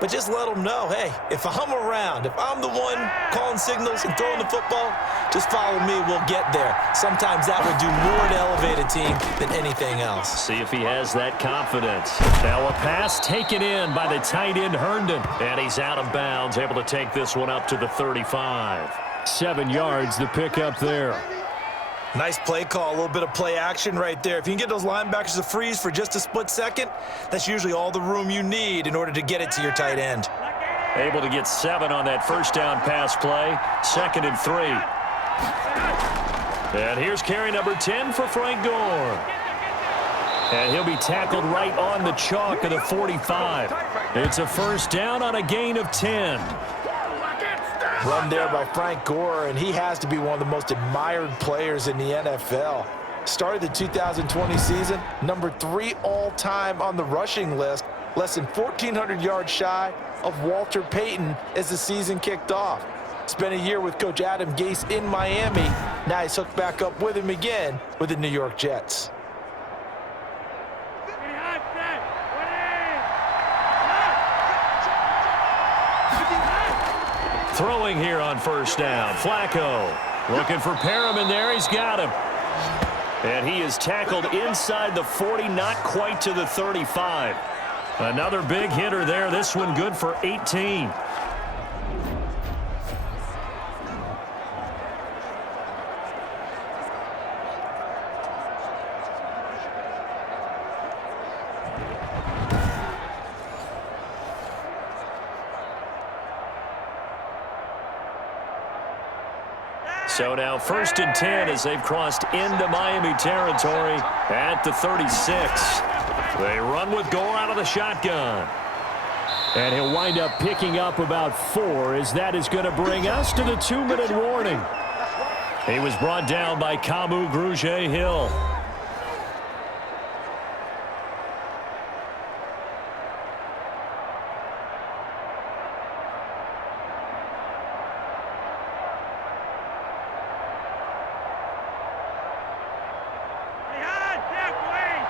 but just let him know, hey, if I'm around, if I'm the one calling signals and throwing the football, just follow me, we'll get there. Sometimes that would do more to elevate a team than anything else. See if he has that confidence. Now a pass taken in by the tight end Herndon, and he's out of bounds, able to take this one up to the 35. 7 yards the pick up there. Nice play call, a little bit of play action right there. If you can get those linebackers to freeze for just a split second, that's usually all the room you need in order to get it to your tight end. Able to get 7 on that first down pass play. 2nd and 3. And here's carry number 10 for Frank Gore. And he'll be tackled right on the chalk of the 45. It's a first down on a gain of 10. Run there by Frank Gore, and he has to be one of the most admired players in the NFL. Started the 2020 season, number 3 all-time on the rushing list, less than 1,400 yards shy of Walter Payton as the season kicked off. Spent a year with Coach Adam Gase in Miami. Now he's hooked back up with him again with the New York Jets. Throwing here on first down. Flacco looking for Perriman there. He's got him. And he is tackled inside the 40, not quite to the 35. Another big hitter there. This one good for 18. So now 1st and 10 as they've crossed into Miami territory at the 36. They run with Gore out of the shotgun. And he'll wind up picking up about 4 as that is going to bring us to the 2-minute warning. He was brought down by Kamu Grugier-Hill.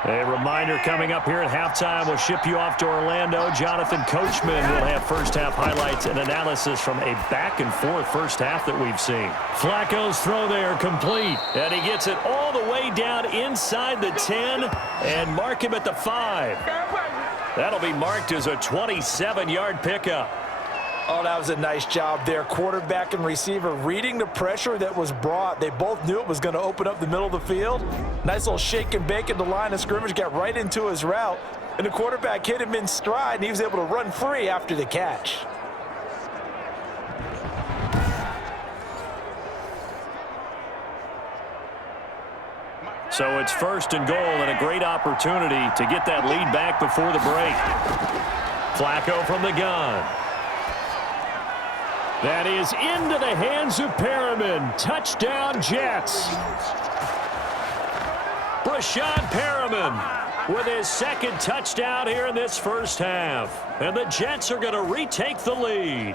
A reminder coming up here at halftime, we'll ship you off to Orlando. Jonathan Coachman will have first-half highlights and analysis from a back-and-forth first half that we've seen. Flacco's throw there complete, and he gets it all the way down inside the 10 and mark him at the 5. That'll be marked as a 27-yard pickup. Oh, that was a nice job there. Quarterback and receiver reading the pressure that was brought. They both knew it was going to open up the middle of the field. Nice little shake and bake at the line of scrimmage, got right into his route. And the quarterback hit him in stride, and he was able to run free after the catch. So it's 1st and goal and a great opportunity to get that lead back before the break. Flacco from the gun. That is into the hands of Perriman. Touchdown, Jets. Brashad Perriman with his 2nd touchdown here in this first half. And the Jets are going to retake the lead.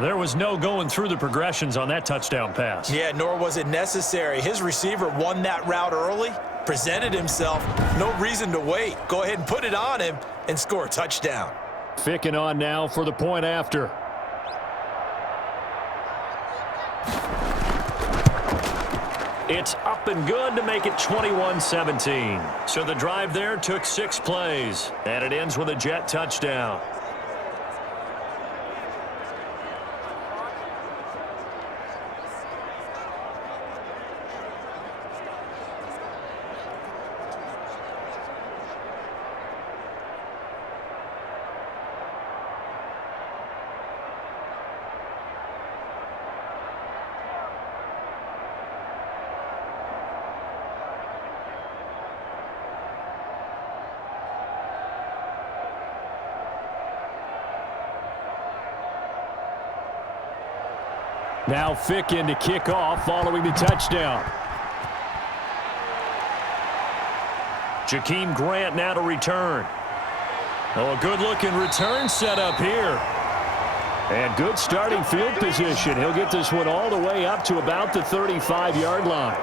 There was no going through the progressions on that touchdown pass. Yeah, nor was it necessary. His receiver won that route early, presented himself. No reason to wait. Go ahead and put it on him and score a touchdown. Ficking on now for the point after. It's up and good to make it 21-17. So the drive there took 6 plays, and it ends with a Jet touchdown. Now Fickin to kick off following the touchdown. Jakeem Grant now to return. Oh, a good-looking return set up here. And good starting field position. He'll get this one all the way up to about the 35-yard line.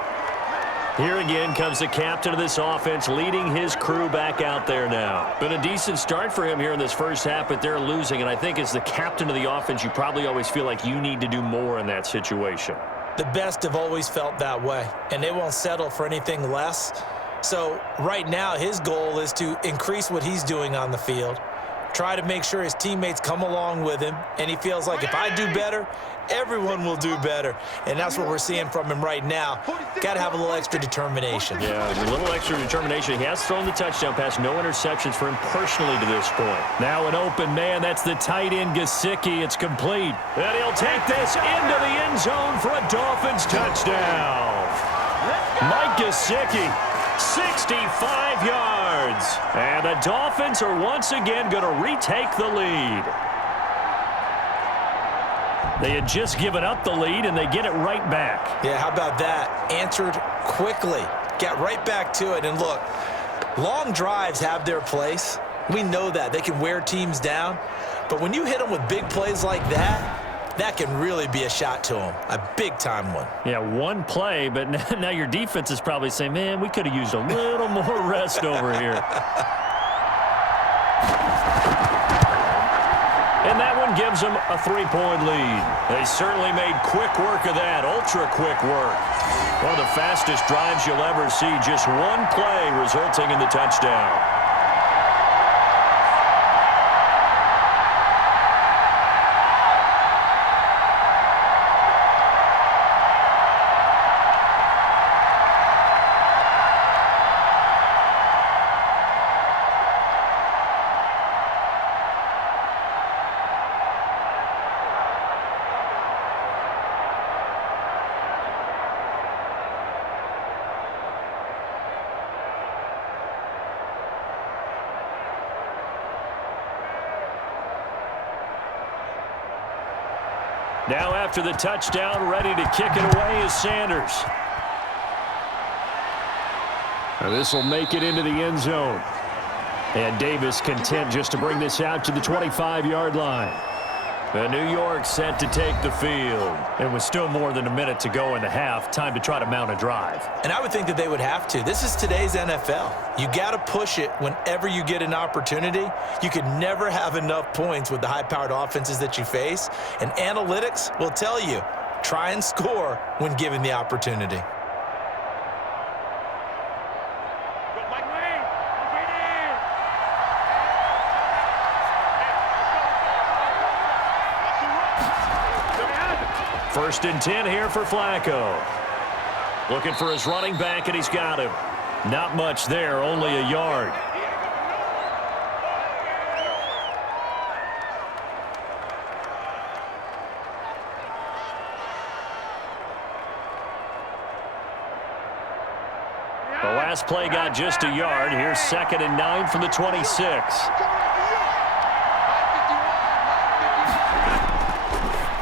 Here again comes the captain of this offense, leading his crew back out there now. Been a decent start for him here in this first half, but they're losing. And I think as the captain of the offense, you probably always feel like you need to do more in that situation. The best have always felt that way, and they won't settle for anything less. So right now, his goal is to increase what he's doing on the field, try to make sure his teammates come along with him, and he feels like if I do better, everyone will do better. And that's what we're seeing from him right now. Got to have a little extra determination. Yeah, a little extra determination. He has thrown the touchdown pass. No interceptions for him personally to this point. Now an open man. That's the tight end, Gesicki. It's complete. And he'll take this into the end zone for a Dolphins touchdown. Mike Gesicki, 65 yards. And the Dolphins are once again going to retake the lead. They had just given up the lead, and they get it right back. Yeah, how about that? Answered quickly. Got right back to it. And look, long drives have their place. We know that. They can wear teams down. But when you hit them with big plays like that, that can really be a shot to them. A big-time one. Yeah, one play, but now your defense is probably saying, man, we could have used a little more rest over here. And that one gives them a 3-point lead. They certainly made quick work of that, ultra-quick work. One of the fastest drives you'll ever see, just one play resulting in the touchdown. Now after the touchdown, ready to kick it away is Sanders. This will make it into the end zone. And Davis content just to bring this out to the 25-yard line. The New York set to take the field. And with still more than a minute to go in the half, time to try to mount a drive. And I would think that they would have to. This is today's NFL. You got to push it whenever you get an opportunity. You can never have enough points with the high-powered offenses that you face. And analytics will tell you, try and score when given the opportunity. First and 10 here for Flacco. Looking for his running back, and he's got him. Not much there, only a yard. The last play got just a yard. Here's 2nd and 9 from the 26.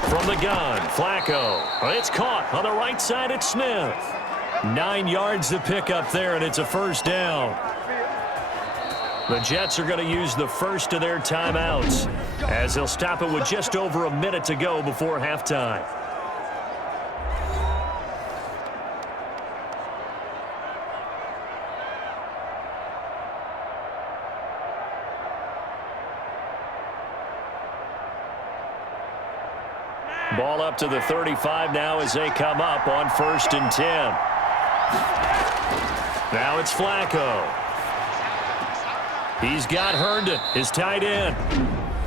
From the gun, Flacco. It's caught on the right side at Smith. 9 yards to pick up there, and it's a first down. The Jets are going to use the first of their timeouts as they'll stop it with just over a minute to go before halftime. Ball up to the 35 now as they come up on 1st and 10. Now it's Flacco. He's got Herndon, his tight end.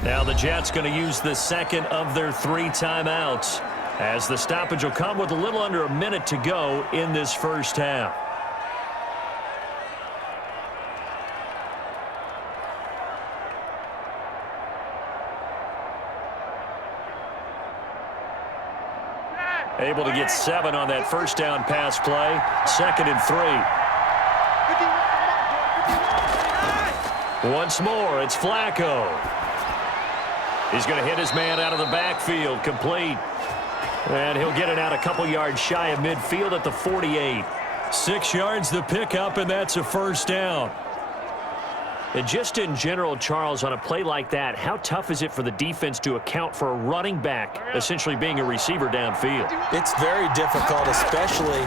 Now the Jets going to use the second of their 3 timeouts as the stoppage will come with a little under a minute to go in this first half. Able to get 7 on that first down pass play. 2nd and 3. Once more, it's Flacco. He's going to hit his man out of the backfield, complete. And he'll get it out a couple yards shy of midfield at the 48. 6 yards the pickup, and that's a first down. And just in general, Charles, on a play like that, how tough is it for the defense to account for a running back essentially being a receiver downfield? It's very difficult, especially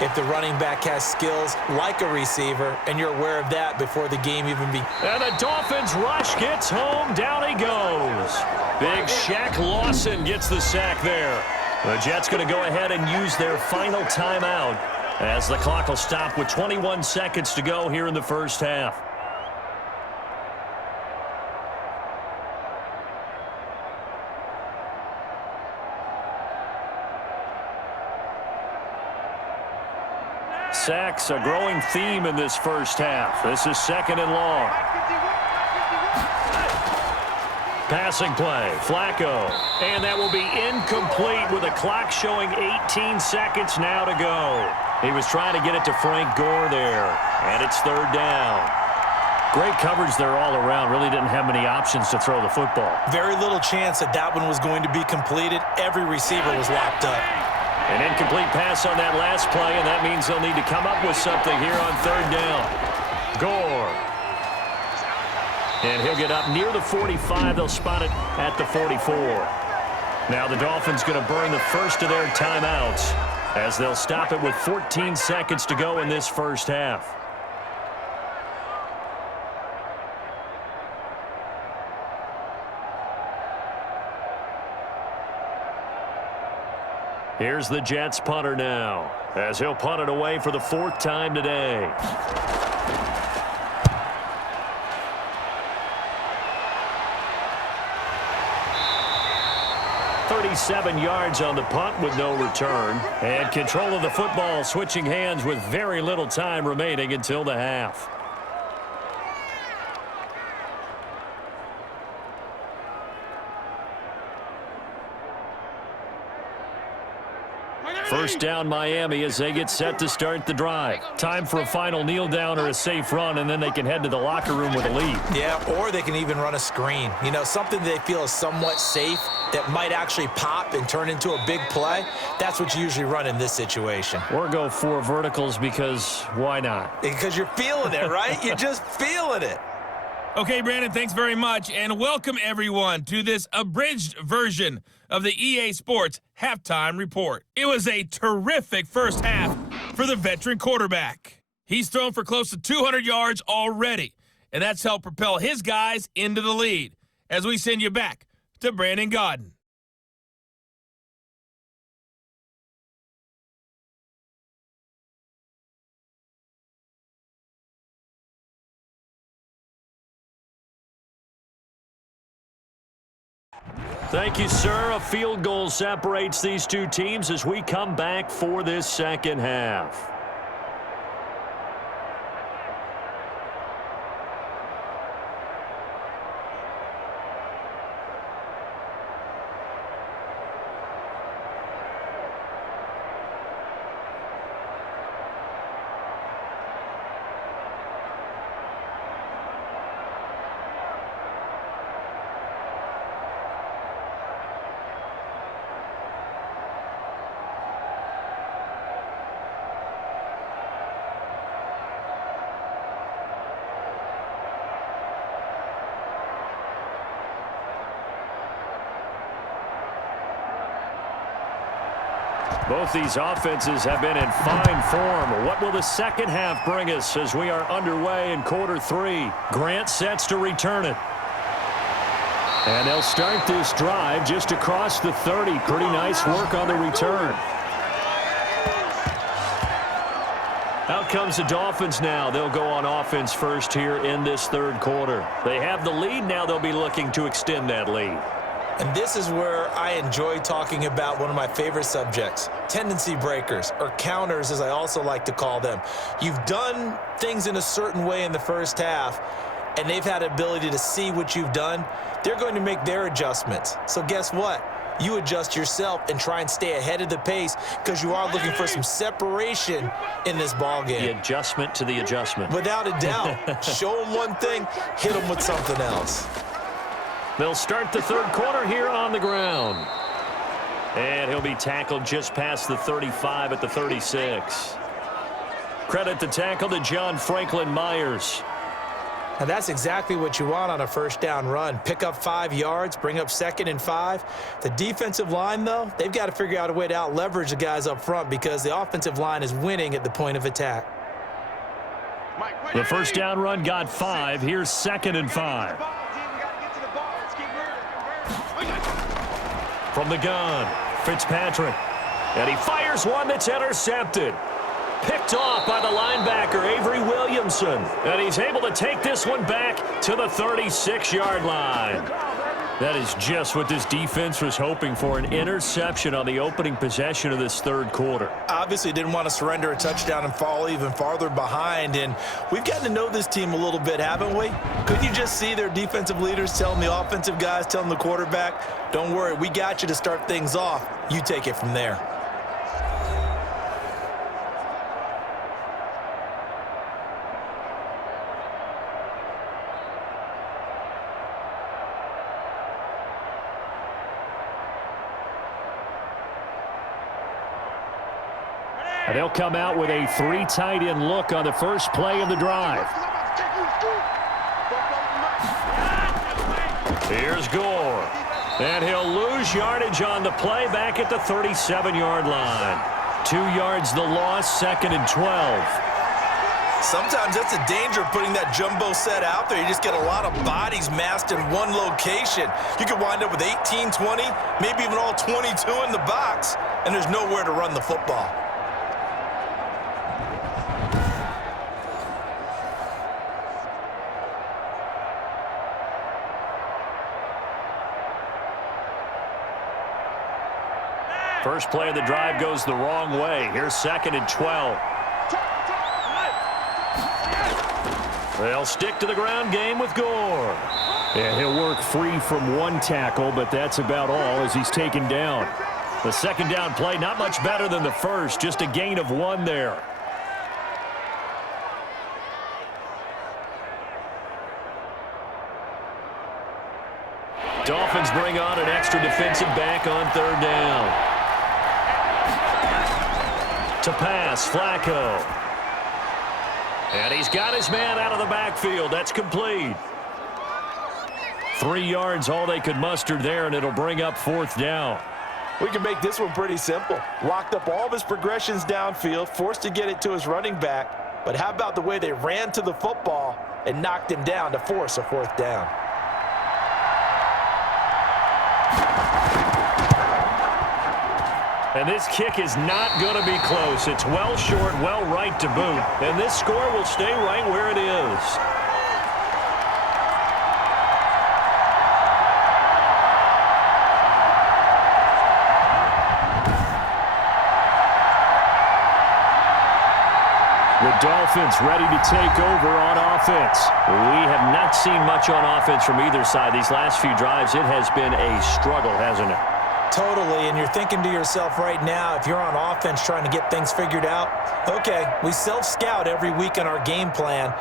if the running back has skills like a receiver, and you're aware of that before the game even begins. And the Dolphins rush gets home. Down he goes. Big Shaq Lawson gets the sack there. The Jets going to go ahead and use their final timeout as the clock will stop with 21 seconds to go here in the first half. Sacks, a growing theme in this first half. This is 2nd and long. Passing play, Flacco. And that will be incomplete with the clock showing 18 seconds now to go. He was trying to get it to Frank Gore there. And it's 3rd down. Great coverage there all around. Really didn't have many options to throw the football. Very little chance that that one was going to be completed. Every receiver was locked up. An incomplete pass on that last play, and that means they'll need to come up with something here on 3rd down. Gore. And he'll get up near the 45. They'll spot it at the 44. Now the Dolphins going to burn the first of their timeouts as they'll stop it with 14 seconds to go in this first half. Here's the Jets punter now as he'll punt it away for the 4th time today. "37 yards on the punt with no return. And control of the football switching hands with very little time remaining until the half. First down Miami as they get set to start the drive. Time for a final kneel down or a safe run, and then they can head to the locker room with a lead. Yeah, or they can even run a screen. You know, something they feel is somewhat safe that might actually pop and turn into a big play. That's what you usually run in this situation. Or go 4 verticals because why not? Because you're feeling it, right? You're just feeling it. Okay, Brandon, thanks very much, and welcome everyone to this abridged version of the EA Sports Halftime Report. It was a terrific first half for the veteran quarterback. He's thrown for close to 200 yards already, and that's helped propel his guys into the lead. As we send you back to Brandon Gaudin. Thank you, sir. A field goal separates these two teams as we come back for this second half. Both these offenses have been in fine form. What will the second half bring us as we are underway in quarter 3? Grant sets to return it. And they'll start this drive just across the 30. Pretty nice work on the return. Out comes the Dolphins now. They'll go on offense first here in this third quarter. They have the lead. Now they'll be looking to extend that lead. And this is where I enjoy talking about one of my favorite subjects, tendency breakers, or counters as I also like to call them. You've done things in a certain way in the first half, and they've had the ability to see what you've done. They're going to make their adjustments. So guess what? You adjust yourself and try and stay ahead of the pace because you are looking for some separation in this ball game. The adjustment to the adjustment. Without a doubt. Show them one thing, hit them with something else. They'll start the third quarter here on the ground. And he'll be tackled just past the 35 at the 36. Credit the tackle to John Franklin Myers. Now that's exactly what you want on a first down run. Pick up 5 yards, bring up 2nd and 5. The defensive line, though, they've got to figure out a way to out-leverage the guys up front because the offensive line is winning at the point of attack. The first down run got 5. Here's 2nd and 5. From the gun, Fitzpatrick. And he fires one that's intercepted. Picked off by the linebacker, Avery Williamson. And he's able to take this one back to the 36-yard line. That is just what this defense was hoping for, an interception on the opening possession of this third quarter. Obviously didn't want to surrender a touchdown and fall even farther behind, and we've gotten to know this team a little bit, haven't we? Couldn't you just see their defensive leaders telling the offensive guys, telling the quarterback, don't worry, we got you to start things off. You take it from there. And they'll come out with a 3 tight end look on the first play of the drive. Here's Gore. And he'll lose yardage on the play back at the 37-yard line. 2 yards the loss, 2nd and 12. Sometimes that's the danger of putting that jumbo set out there. You just get a lot of bodies massed in one location. You could wind up with 18, 20, maybe even all 22 in the box, and there's nowhere to run the football. First play of the drive goes the wrong way. Here's 2nd and 12. They'll stick to the ground game with Gore. And he'll work free from one tackle, but that's about all as he's taken down. The second down play, not much better than the first, just a gain of 1 there. Dolphins bring on an extra defensive back on 3rd down. To pass, Flacco. And he's got his man out of the backfield. That's complete. 3 yards, all they could muster there, and it'll bring up 4th down. We can make this one pretty simple. Locked up all of his progressions downfield, forced to get it to his running back. But how about the way they ran to the football and knocked him down to force a 4th down? And this kick is not going to be close. It's well short, well right to boot. And this score will stay right where it is. The Dolphins ready to take over on offense. We have not seen much on offense from either side. These last few drives, it has been a struggle, hasn't it? Totally, and you're thinking to yourself right now, if you're on offense trying to get things figured out, okay, we self-scout every week in our game plan.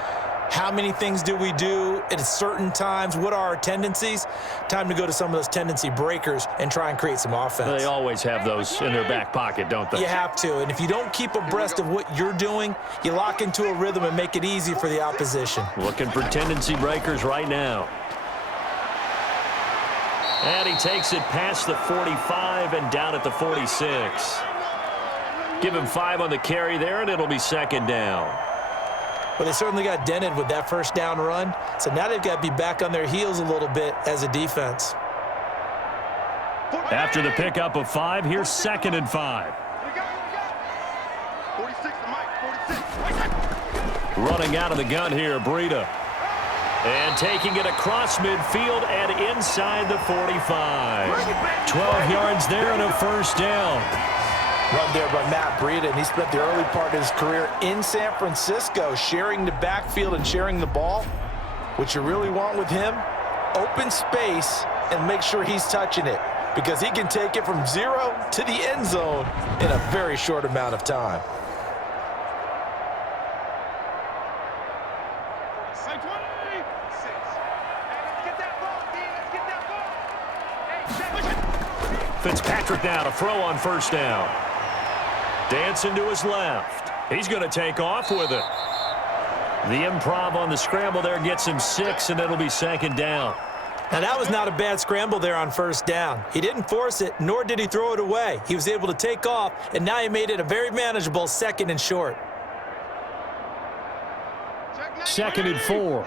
How many things do we do at certain times? What are our tendencies? Time to go to some of those tendency breakers and try and create some offense. They always have those in their back pocket, don't they? You have to, and if you don't keep abreast of what you're doing, you lock into a rhythm and make it easy for the opposition. Looking for tendency breakers right now. And he takes it past the 45 and down at the 46. Give him 5 on the carry there, and it'll be second down. Well, they certainly got dented with that first down run, so now they've got to be back on their heels a little bit as a defense. After the pickup of 5, here's 2nd and 5. 46 to Mike, 46. Running out of the gun here, Breida. And taking it across midfield and inside the 45. 12 yards there and a first down. Run there by Matt Breida, and he spent the early part of his career in San Francisco sharing the backfield and sharing the ball. What you really want with him, open space and make sure he's touching it, because he can take it from 0 to the end zone in a very short amount of time. Fitzpatrick now to throw on first down. Dancing to his left. He's going to take off with it. The improv on the scramble there gets him 6, and it'll be second down. Now, that was not a bad scramble there on first down. He didn't force it, nor did he throw it away. He was able to take off, and now he made it a very manageable 2nd and short. 2nd and 4.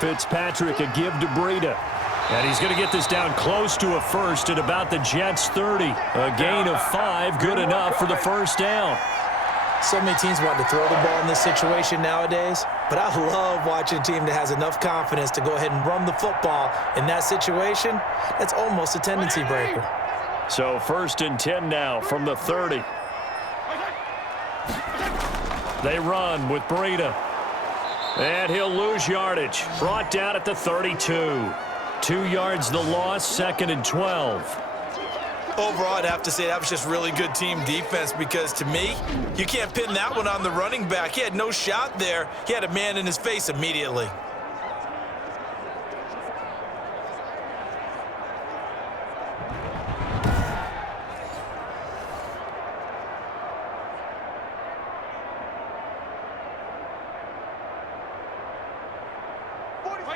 Fitzpatrick a give to Breida. And he's going to get this down close to a first at about the Jets' 30. A gain of 5, good enough for the first down. So many teams want to throw the ball in this situation nowadays, but I love watching a team that has enough confidence to go ahead and run the football in that situation. That's almost a tendency breaker. So 1st and 10 now from the 30. They run with Breida. And he'll lose yardage. Brought down at the 32. 2 yards the loss, 2nd and 12. Overall, I'd have to say that was just really good team defense, because to me, you can't pin that one on the running back. He had no shot there. He had a man in his face immediately.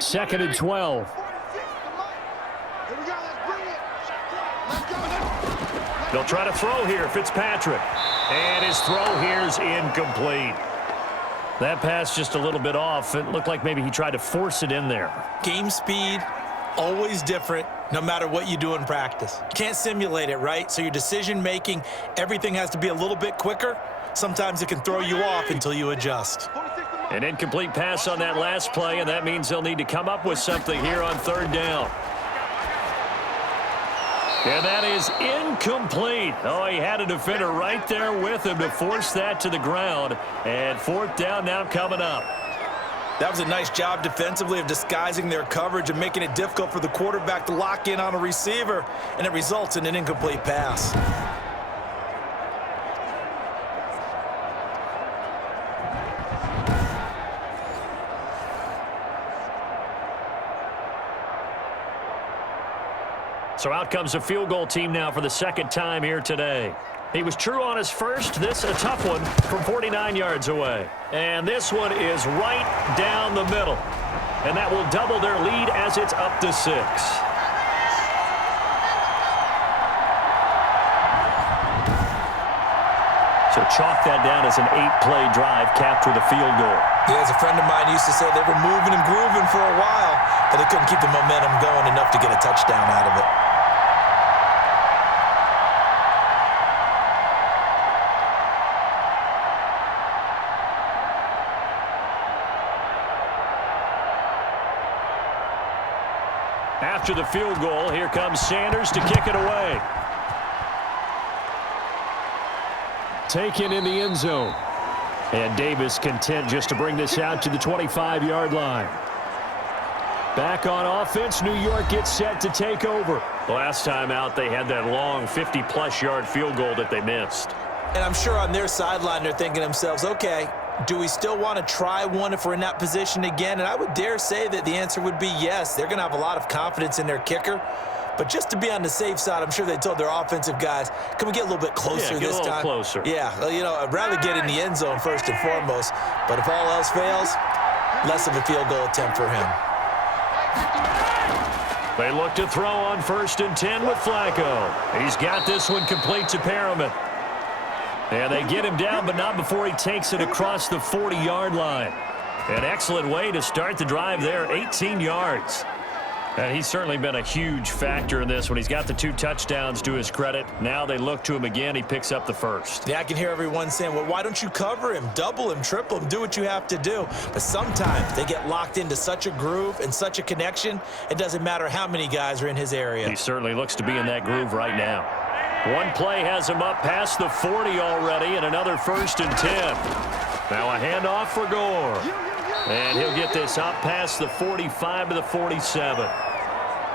Second and 12. They'll try to throw here, Fitzpatrick. And his throw here's incomplete. That pass just a little bit off. It looked like maybe he tried to force it in there. Game speed, always different, no matter what you do in practice. Can't simulate it, right? So your decision-making, everything has to be a little bit quicker. Sometimes it can throw you off until you adjust. An incomplete pass on that last play, and that means they'll need to come up with something here on 3rd down. And that is incomplete. Oh, he had a defender right there with him to force that to the ground. And 4th down now coming up. That was a nice job defensively of disguising their coverage and making it difficult for the quarterback to lock in on a receiver, and it results in an incomplete pass. So out comes a field goal team now for the 2nd time here today. He was true on his first. This a tough one from 49 yards away. And this one is right down the middle. And that will double their lead as it's up to 6. So chalk that down as an 8-play drive capture the field goal. Yeah, as a friend of mine used to say, they were moving and grooving for a while, but they couldn't keep the momentum going enough to get a touchdown out of it. After the field goal, here comes Sanders to kick it away. Taken in the end zone. And Davis content just to bring this out to the 25-yard line. Back on offense, New York gets set to take over. Last time out, they had that long 50-plus yard field goal that they missed. And I'm sure on their sideline, they're thinking to themselves, okay, do we still want to try one if we're in that position again? And I would dare say that the answer would be yes. They're going to have a lot of confidence in their kicker. But just to be on the safe side, I'm sure they told their offensive guys, can we get a little bit closer this time? Yeah, get a little closer. Yeah, you know, I'd rather get in the end zone first and foremost. But if all else fails, less of a field goal attempt for him. They look to throw on 1st and 10 with Flacco. He's got this one complete to Perriman. And they get him down, but not before he takes it across the 40-yard line. An excellent way to start the drive there, 18 yards. And he's certainly been a huge factor in this when he's got the 2 touchdowns to his credit. Now they look to him again. He picks up the first. Yeah, I can hear everyone saying, well, why don't you cover him, double him, triple him, do what you have to do. But sometimes they get locked into such a groove and such a connection, it doesn't matter how many guys are in his area. He certainly looks to be in that groove right now. One play has him up past the 40 already, and another 1st and 10. Now a handoff for Gore. And he'll get this up past the 45 to the 47.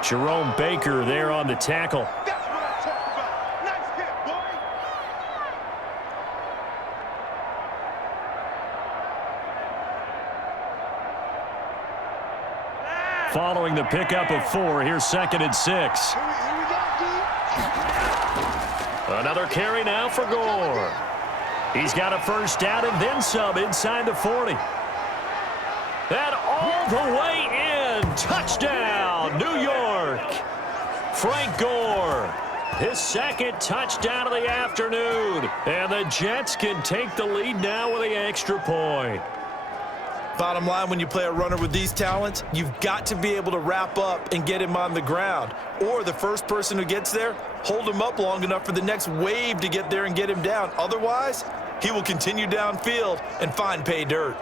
Jerome Baker there on the tackle. That's what I'm talking about. Nice hit, boy. Following the pickup of 4, here's 2nd and 6. Here we go, dude. Another carry now for Gore. He's got a first down and then some inside the 40. And all the way in. Touchdown, New York. Frank Gore, his 2nd touchdown of the afternoon. And the Jets can take the lead now with the extra point. Bottom line, when you play a runner with these talents, you've got to be able to wrap up and get him on the ground. Or the first person who gets there, hold him up long enough for the next wave to get there and get him down. Otherwise, he will continue downfield and find pay dirt.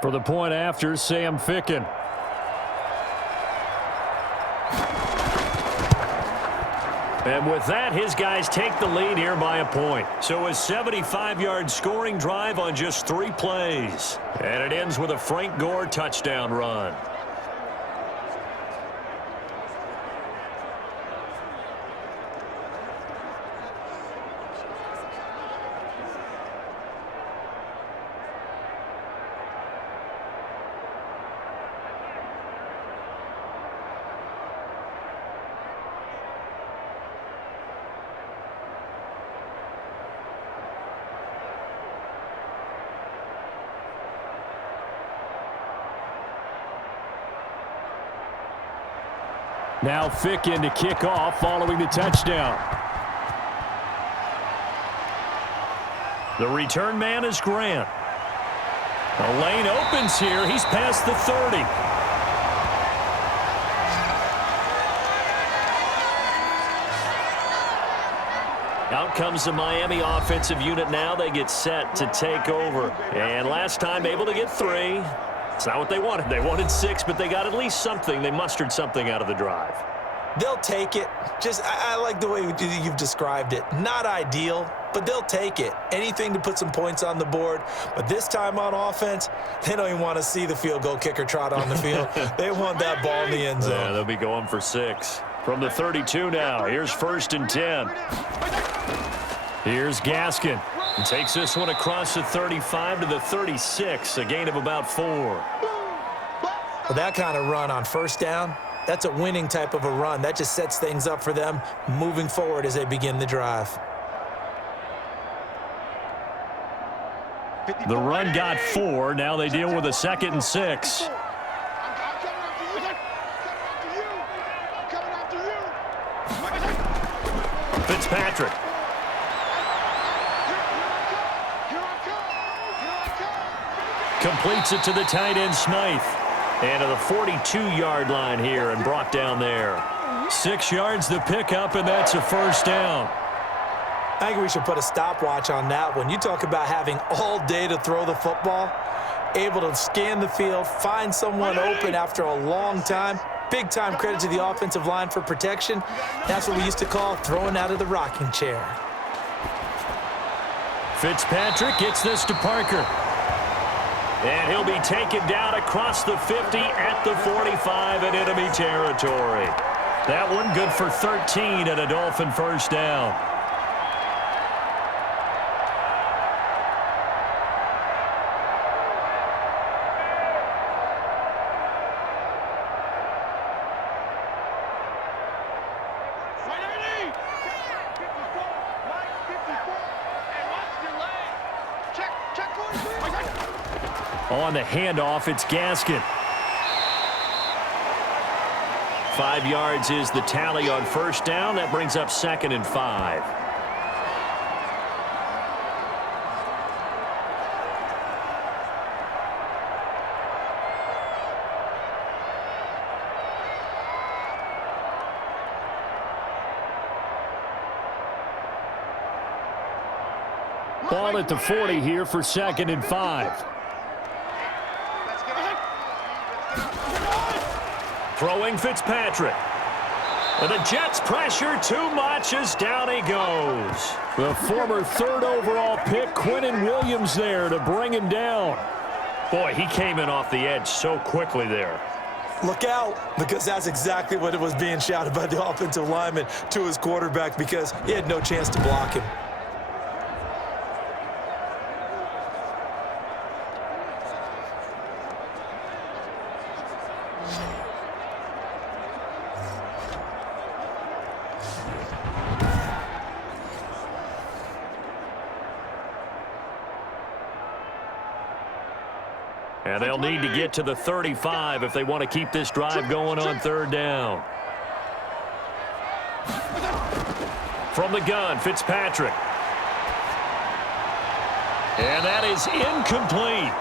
For the point after, Sam Ficken. And with that, his guys take the lead here by a point. So a 75-yard scoring drive on just 3 plays. And it ends with a Frank Gore touchdown run. Now Ficken to kick off following the touchdown. The return man is Grant. The lane opens here. He's past the 30. Out comes the Miami offensive unit now. They get set to take over. And last time able to get 3. It's not what they wanted. They wanted 6, but they got at least something. They mustered something out of the drive. They'll take it. I like the way you've described it. Not ideal, but they'll take it. Anything to put some points on the board. But this time on offense, they don't even want to see the field goal kicker trot on the field. They want that ball in the end zone. Yeah, they'll be going for 6. From the 32 now, here's 1st and 10. Here's Gaskin. He takes this one across the 35 to the 36, a gain of about 4. Well, that kind of run on 1st down, that's a winning type of a run. That just sets things up for them moving forward as they begin the drive. The run got 4. Now they deal with a 2nd and 6. Fitzpatrick. Completes it to the tight end, Smythe. And to the 42-yard line here and brought down there. 6 yards the pickup, and that's a 1st down. I think we should put a stopwatch on that one. You talk about having all day to throw the football, able to scan the field, find someone open after a long time. Big time credit to the offensive line for protection. That's what we used to call throwing out of the rocking chair. Fitzpatrick gets this to Parker. And he'll be taken down across the 50 at the 45 in enemy territory. That one good for 13 and a Dolphin 1st down. Check 43. On the handoff, it's Gaskin. 5 yards is the tally on first down. That brings up 2nd and 5. Ball at the 40 here for 2nd and 5. Throwing Fitzpatrick. And the Jets pressure too much as down he goes. The former 3rd overall pick, Quinnen Williams, there to bring him down. Boy, he came in off the edge so quickly there. Look out, because that's exactly what it was being shouted by the offensive lineman to his quarterback, because he had no chance to block him. And they'll need to get to the 35 if they want to keep this drive going on 3rd down. From the gun, Fitzpatrick. And that is incomplete.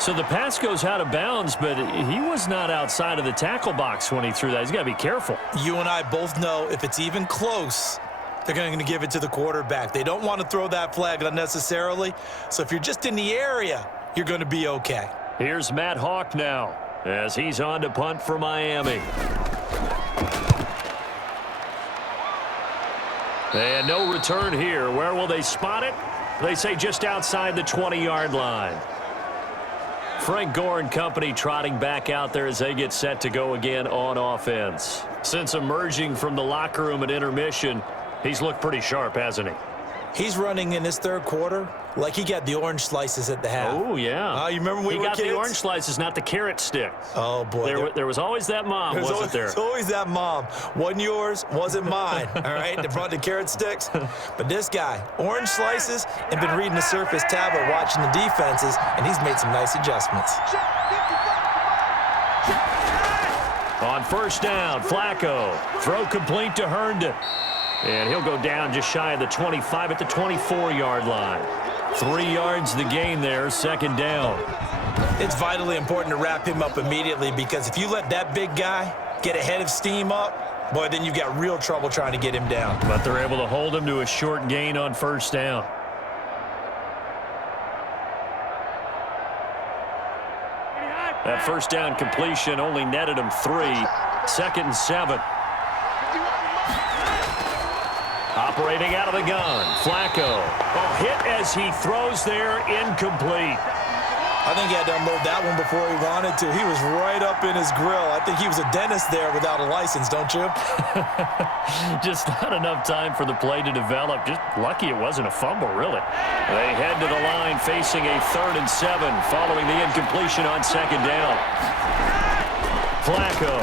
So the pass goes out of bounds, but he was not outside of the tackle box when he threw that. He's got to be careful. You and I both know if it's even close, they're going to give it to the quarterback. They don't want to throw that flag unnecessarily. So if you're just in the area, you're going to be okay. Here's Matt Hawk now as he's on to punt for Miami. And no return here. Where will they spot it? They say just outside the 20-yard line. Frank Gore and company trotting back out there as they get set to go again on offense. Since emerging from the locker room at intermission, he's looked pretty sharp, hasn't he? He's running in this 3rd quarter like he got the orange slices at the half. Oh, yeah. You remember when we were kids? He got the orange slices, not the carrot stick. Oh, boy. There was always that mom, wasn't there? There's always that mom. Wasn't yours, wasn't mine, all right? They brought the carrot sticks. But this guy, orange slices, and been reading the Surface tablet, watching the defenses, and he's made some nice adjustments. On first down, Flacco. Throw complete to Herndon. And he'll go down just shy of the 25 at the 24-yard line. 3 yards the gain there, 2nd down. It's vitally important to wrap him up immediately, because if you let that big guy get a head of steam up, boy, then you've got real trouble trying to get him down. But they're able to hold him to a short gain on first down. That first down completion only netted him 3. 2nd and 7. Operating out of the gun, Flacco. Hit as he throws there, incomplete. I think he had to unload that one before he wanted to. He was right up in his grill. I think he was a dentist there without a license, don't you? Just not enough time for the play to develop. Just lucky it wasn't a fumble, really. They head to the line facing a 3rd and 7 following the incompletion on 2nd down. Flacco.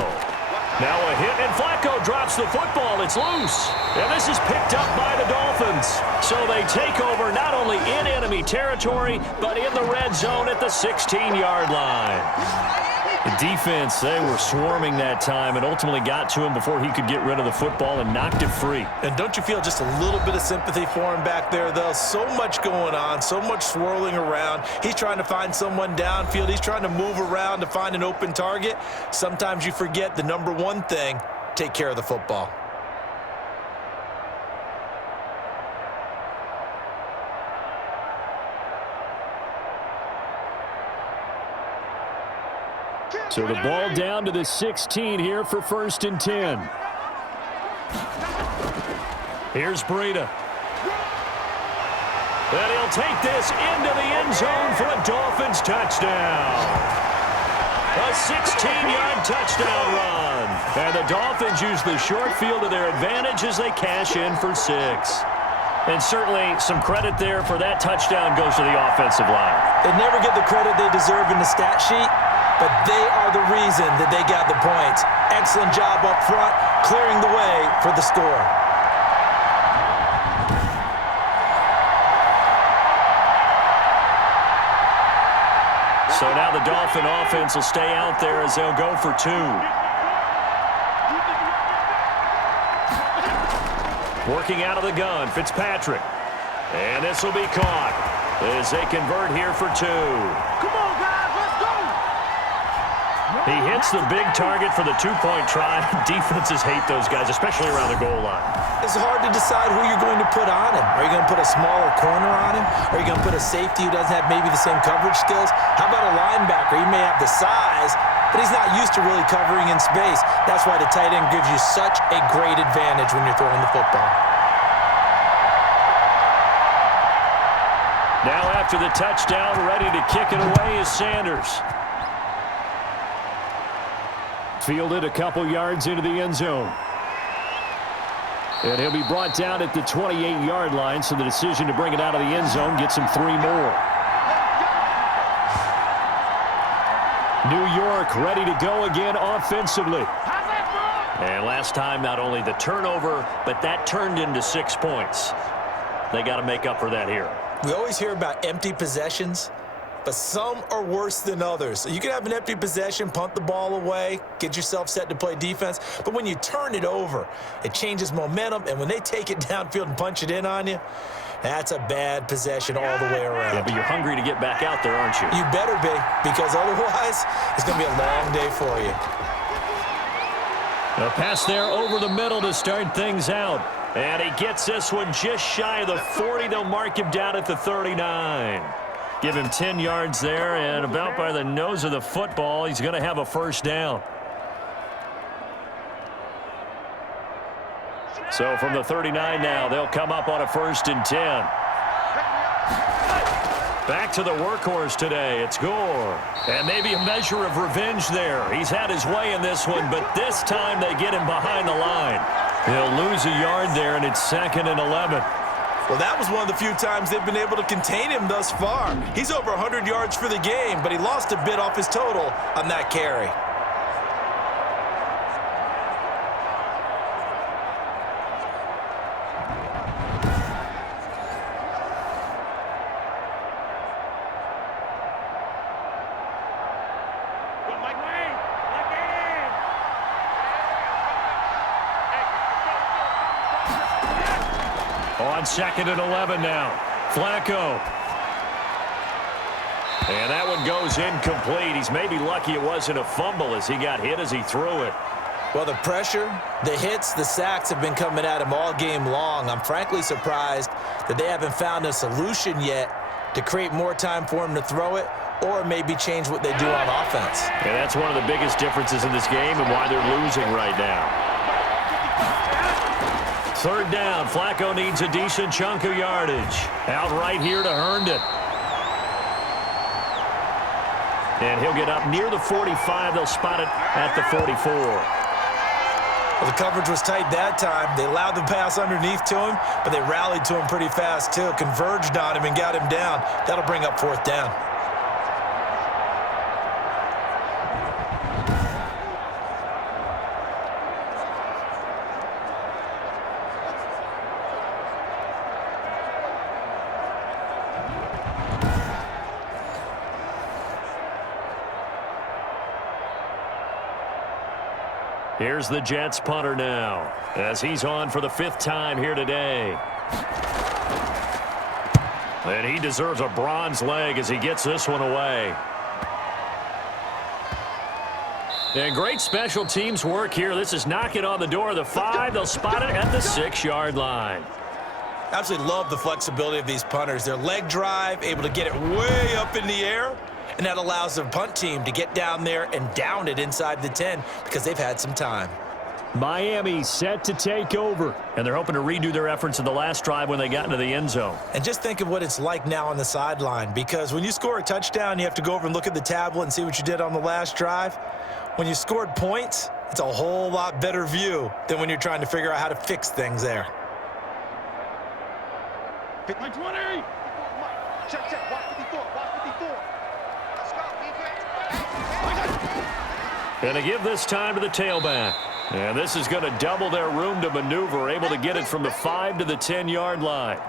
Now a hit, and Flacco drops the football. It's loose. And this is picked up by the Dolphins. So they take over not only in enemy territory, but in the red zone at the 16-yard line. The defense, they were swarming that time and ultimately got to him before he could get rid of the football and knocked it free. And don't you feel just a little bit of sympathy for him back there, though? So much going on, so much swirling around. He's trying to find someone downfield. He's trying to move around to find an open target. Sometimes you forget the number one thing, take care of the football. So the ball down to the 16 here for 1st and 10. Here's Breida. And he'll take this into the end zone for a Dolphins touchdown. A 16-yard touchdown run. And the Dolphins use the short field to their advantage as they cash in for 6. And certainly some credit there for that touchdown goes to the offensive line. They never get the credit they deserve in the stat sheet, but they are the reason that they got the points. Excellent job up front, clearing the way for the score. So now the Dolphin offense will stay out there as they'll go for 2. Working out of the gun, Fitzpatrick. And this will be caught as they convert here for 2. Come on, guys, let's go! He hits the big target for the 2-point try. Defenses hate those guys, especially around the goal line. It's hard to decide who you're going to put on him. Are you going to put a smaller corner on him? Are you going to put a safety who doesn't have maybe the same coverage skills? How about a linebacker? He may have the size, but he's not used to really covering in space. That's why the tight end gives you such a great advantage when you're throwing the football. Now after the touchdown, ready to kick it away is Sanders. Fielded a couple yards into the end zone. And he'll be brought down at the 28-yard line, so the decision to bring it out of the end zone gets him 3 more. New York ready to go again offensively. And last time, not only the turnover, but that turned into 6 points. They got to make up for that here. We always hear about empty possessions, but some are worse than others. So you can have an empty possession, punt the ball away, get yourself set to play defense, but when you turn it over, it changes momentum, and when they take it downfield and punch it in on you, that's a bad possession all the way around. Yeah, but you're hungry to get back out there, aren't you? You better be, because otherwise, it's going to be a long day for you. A pass there over the middle to start things out. And he gets this one just shy of the 40. They'll mark him down at the 39. Give him 10 yards there, and about by the nose of the football, he's going to have a first down. So from the 39 now, they'll come up on a 1st and 10. Back to the workhorse today. It's Gore. And maybe a measure of revenge there. He's had his way in this one, but this time they get him behind the line. He'll lose a yard there, and it's 2nd and 11. Well, that was one of the few times they've been able to contain him thus far. He's over 100 yards for the game, but he lost a bit off his total on that carry. On 2nd and 11 now. Flacco. And that one goes incomplete. He's maybe lucky it wasn't a fumble as he got hit as he threw it. Well, the pressure, the hits, the sacks have been coming at him all game long. I'm frankly surprised that they haven't found a solution yet to create more time for him to throw it or maybe change what they do on offense. And that's one of the biggest differences in this game and why they're losing right now. 3rd down. Flacco needs a decent chunk of yardage. Out right here to Herndon. And he'll get up near the 45. They'll spot it at the 44. Well, the coverage was tight that time. They allowed the pass underneath to him, but they rallied to him pretty fast, too. Converged on him and got him down. That'll bring up 4th down. Here's the Jets punter now as he's on for the 5th time here today. And he deserves a bronze leg as he gets this one away. And great special teams work here. This is knocking on the door of the 5. They'll spot it at the 6-yard line. Absolutely love the flexibility of these punters. Their leg drive, able to get it way up in the air, and that allows the punt team to get down there and down it inside the 10 because they've had some time. Miami set to take over, and they're hoping to redo their efforts in the last drive when they got into the end zone. And just think of what it's like now on the sideline, because when you score a touchdown, you have to go over and look at the tablet and see what you did on the last drive. When you scored points, it's a whole lot better view than when you're trying to figure out how to fix things there. 20. Check, check. Watch 54. Watch 54. Let's go, defense. And they give this time to the tailback. And this is going to double their room to maneuver, able to get it from the 5 to the 10-yard line.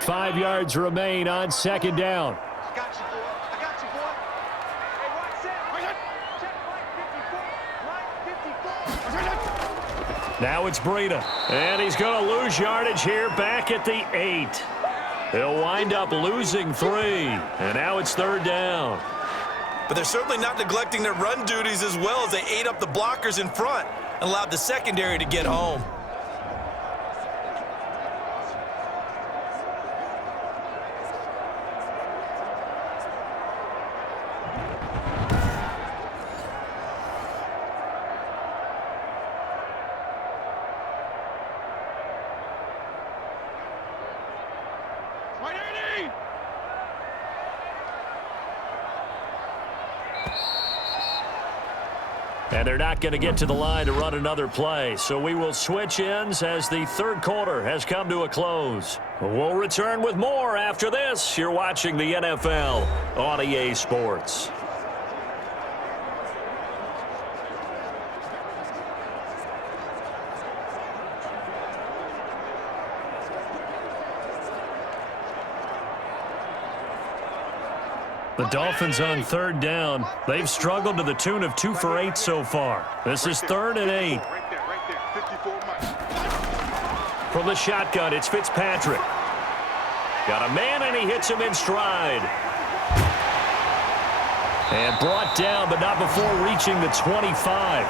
5 yards remain on second down. I got you, boy. I got you, boy. Hey, watch that. Check line 54. Line 54. Now it's Breida. And he's going to lose yardage here back at the 8. He'll wind up losing 3. And now it's third down. But they're certainly not neglecting their run duties as well as they ate up the blockers in front and allowed the secondary to get home. And they're not going to get to the line to run another play. So we will switch ends as the third quarter has come to a close. We'll return with more after this. You're watching the NFL on EA Sports. The Dolphins on third down. They've struggled to the tune of 2 for 8 so far. This is 3rd and 8. From the shotgun, it's Fitzpatrick. Got a man, and he hits him in stride. And brought down, but not before reaching the 25.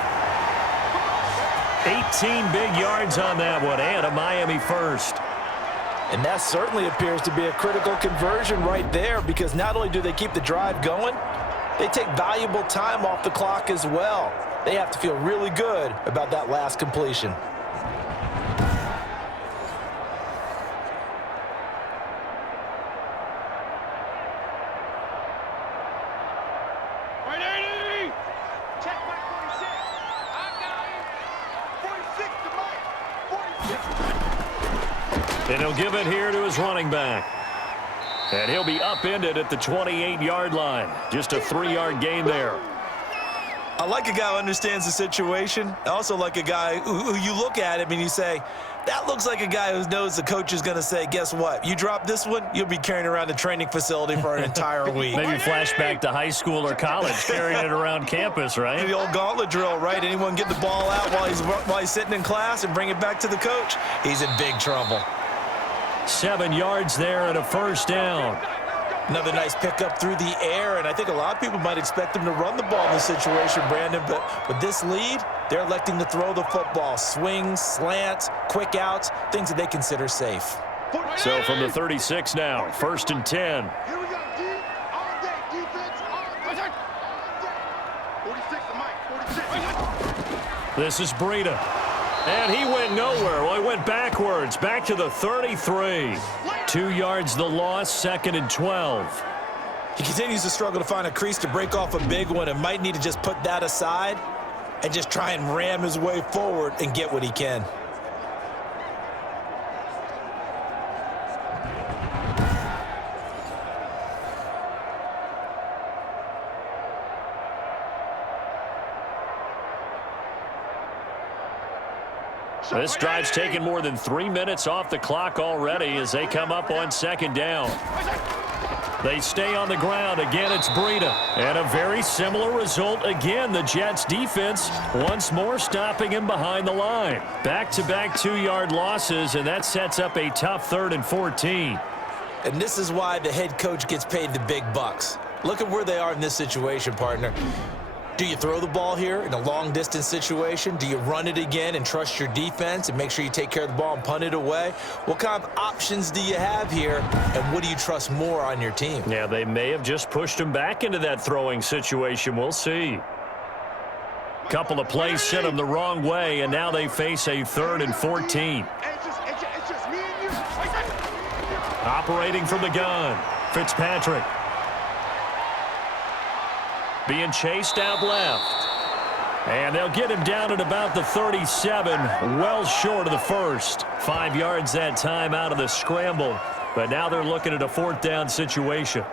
18 big yards on that one, and a Miami first. And that certainly appears to be a critical conversion right there, because not only do they keep the drive going, they take valuable time off the clock as well. They have to feel really good about that last completion. Check my 46. I got him. 46 to Mike. 46. And he'll give it here to his running back. And he'll be upended at the 28-yard line. Just a 3-yard gain there. I like a guy who understands the situation. I also like a guy who you look at him and you say, that looks like a guy who knows the coach is going to say, guess what? You drop this one, you'll be carrying around the training facility for an entire week. Maybe flashback to high school or college, carrying it around campus, right? The old gauntlet drill, right? Anyone get the ball out while he's sitting in class and bring it back to the coach? He's in big trouble. 7 yards there and a first down. Another nice pickup through the air, and I think a lot of people might expect him to run the ball in this situation, Brandon, but with this lead, they're electing to throw the football. Swings, slants, quick outs, things that they consider safe. So from the 36 now, 1st and 10. Here we go, D. All day defense, all day. 46 to Mike. 46. This is Breida. And he went nowhere. Well, he went backwards, back to the 33. 2 yards the loss, 2nd and 12. He continues to struggle to find a crease to break off a big one and might need to just put that aside and just try and ram his way forward and get what he can. This drive's taken more than 3 minutes off the clock already as they come up on 2nd down. They stay on the ground. Again, it's Breida. And a very similar result again. The Jets defense once more stopping him behind the line. Back-to-back 2-yard losses, and that sets up a tough 3rd and 14. And this is why the head coach gets paid the big bucks. Look at where they are in this situation, partner. Do you throw the ball here in a long-distance situation? Do you run it again and trust your defense and make sure you take care of the ball and punt it away? What kind of options do you have here, and what do you trust more on your team? Yeah, they may have just pushed him back into that throwing situation. We'll see. Couple of plays sent them the wrong way, and now they face a 3rd and 14. It's just me and you. Operating from the gun, Fitzpatrick. Being chased out left. And they'll get him down at about the 37, well short of the first. 5 yards that time out of the scramble. But now they're looking at a 4th down situation.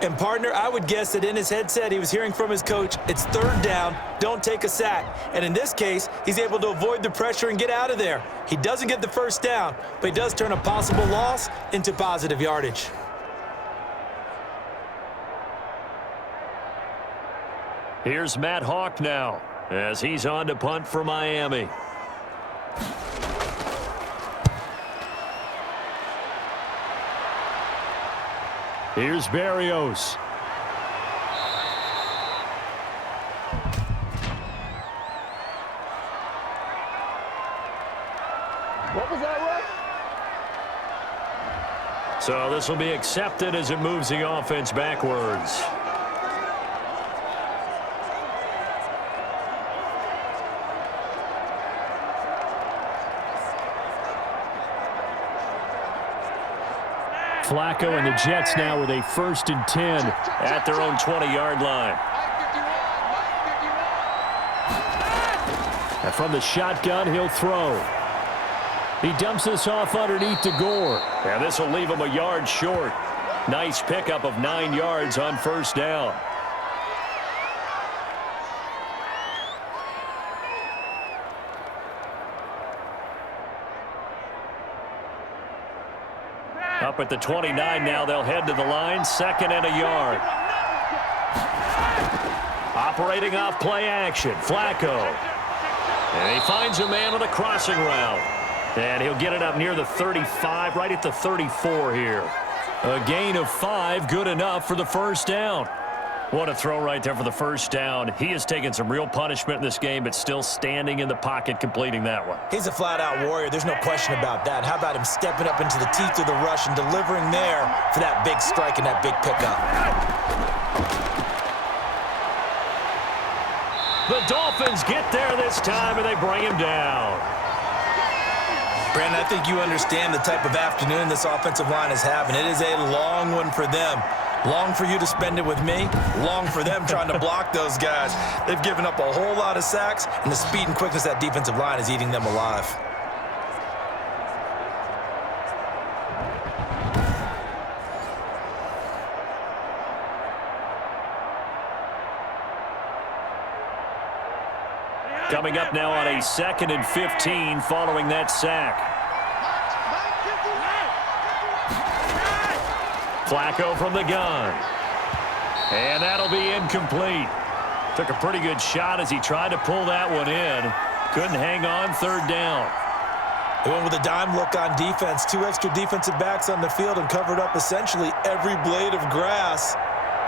And, partner, I would guess that in his headset he was hearing from his coach, it's third down, don't take a sack. And in this case, he's able to avoid the pressure and get out of there. He doesn't get the first down, but he does turn a possible loss into positive yardage. Here's Matt Hawk now as he's on to punt for Miami. Here's Berrios. What was that, Russ? So this will be accepted as it moves the offense backwards. Flacco and the Jets now with a 1st and 10 at their own 20-yard line. And from the shotgun, he'll throw. He dumps this off underneath to Gore. And this will leave him a yard short. Nice pickup of 9 yards on 1st down. Up at the 29 now, they'll head to the line, 2nd and a yard. Operating off play action, Flacco. And he finds a man with a crossing route. And he'll get it up near the 35, right at the 34 here. A gain of 5, good enough for the 1st down. What a throw right there for the 1st down. He has taken some real punishment in this game, but still standing in the pocket completing that one. He's a flat-out warrior. There's no question about that. How about him stepping up into the teeth of the rush and delivering there for that big strike and that big pickup? The Dolphins get there this time, and they bring him down. Brandon, I think you understand the type of afternoon this offensive line is having. It is a long one for them. Long for you to spend it with me. Long for them trying to block those guys. They've given up a whole lot of sacks, and the speed and quickness of that defensive line is eating them alive. Coming up now on a 2nd and 15 following that sack. Flacco from the gun. And that'll be incomplete. Took a pretty good shot as he tried to pull that one in. Couldn't hang on 3rd down. They went with a dime look on defense. 2 extra defensive backs on the field and covered up essentially every blade of grass.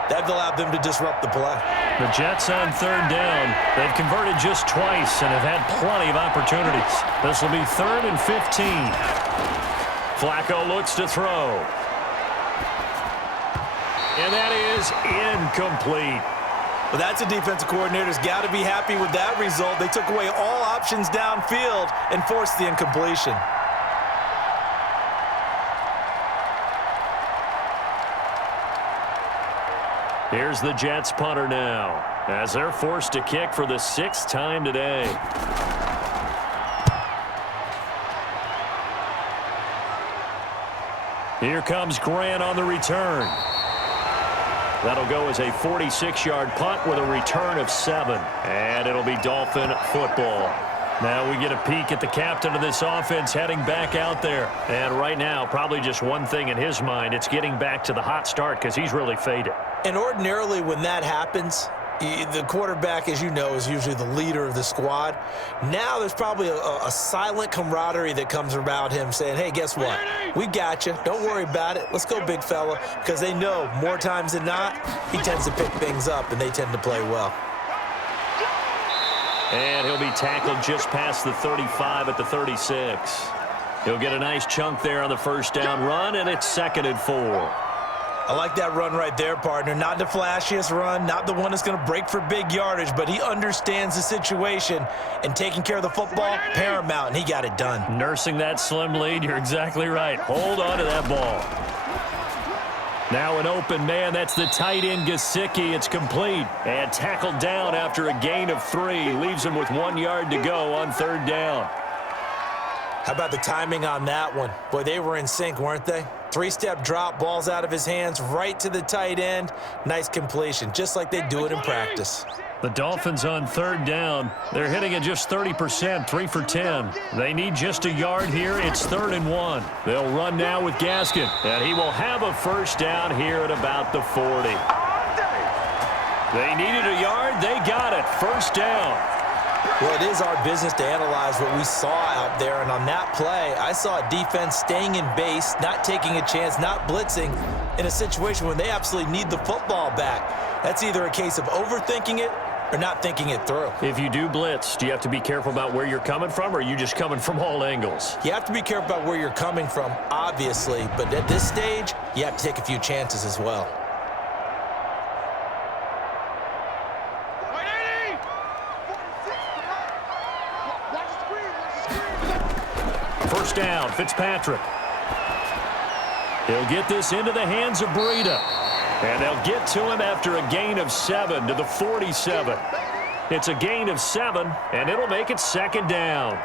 That allowed them to disrupt the play. The Jets on 3rd down. They've converted just twice and have had plenty of opportunities. This will be 3rd and 15. Flacco looks to throw. And that is incomplete. Well, that's a defensive coordinator's got to be happy with that result. They took away all options downfield and forced the incompletion. Here's the Jets punter now as they're forced to kick for the 6th time today. Here comes Grant on the return. That'll go as a 46-yard punt with a return of 7. And it'll be Dolphin football. Now we get a peek at the captain of this offense heading back out there. And right now, probably just one thing in his mind. It's getting back to the hot start because he's really faded. And ordinarily when that happens, the quarterback, as you know, is usually the leader of the squad. Now there's probably a silent camaraderie that comes around him saying, hey, guess what? We got you. Don't worry about it. Let's go, big fella. Because they know more times than not, he tends to pick things up, and they tend to play well. And he'll be tackled just past the 35 at the 36. He'll get a nice chunk there on the 1st down run, and it's 2nd and 4. I like that run right there, partner. Not the flashiest run, not the one that's going to break for big yardage, but he understands the situation, and taking care of the football, paramount, and he got it done. Nursing that slim lead, you're exactly right. Hold on to that ball. Now an open man, that's the tight end Gesicki. It's complete and tackled down after a gain of 3. Leaves him with 1 yard to go on 3rd down. How about the timing on that one? Boy, they were in sync, weren't they? Three-step drop, ball's out of his hands, right to the tight end. Nice completion, just like they do it in practice. The Dolphins on third down. They're hitting at just 30%, 3 for 10. They need just a yard here. It's 3rd and 1. They'll run now with Gaskin, and he will have a first down here at about the 40. They needed a yard. They got it. First down. Well, it is our business to analyze what we saw out there, and on that play, I saw a defense staying in base, not taking a chance, not blitzing in a situation when they absolutely need the football back. That's either a case of overthinking it or not thinking it through. If you do blitz, do you have to be careful about where you're coming from, or are you just coming from all angles? You have to be careful about where you're coming from, obviously, but at this stage, you have to take a few chances as well. First down, Fitzpatrick. He'll get this into the hands of Breida. And they'll get to him after a gain of 7 to the 47. It's a gain of 7, and it'll make it 2nd down.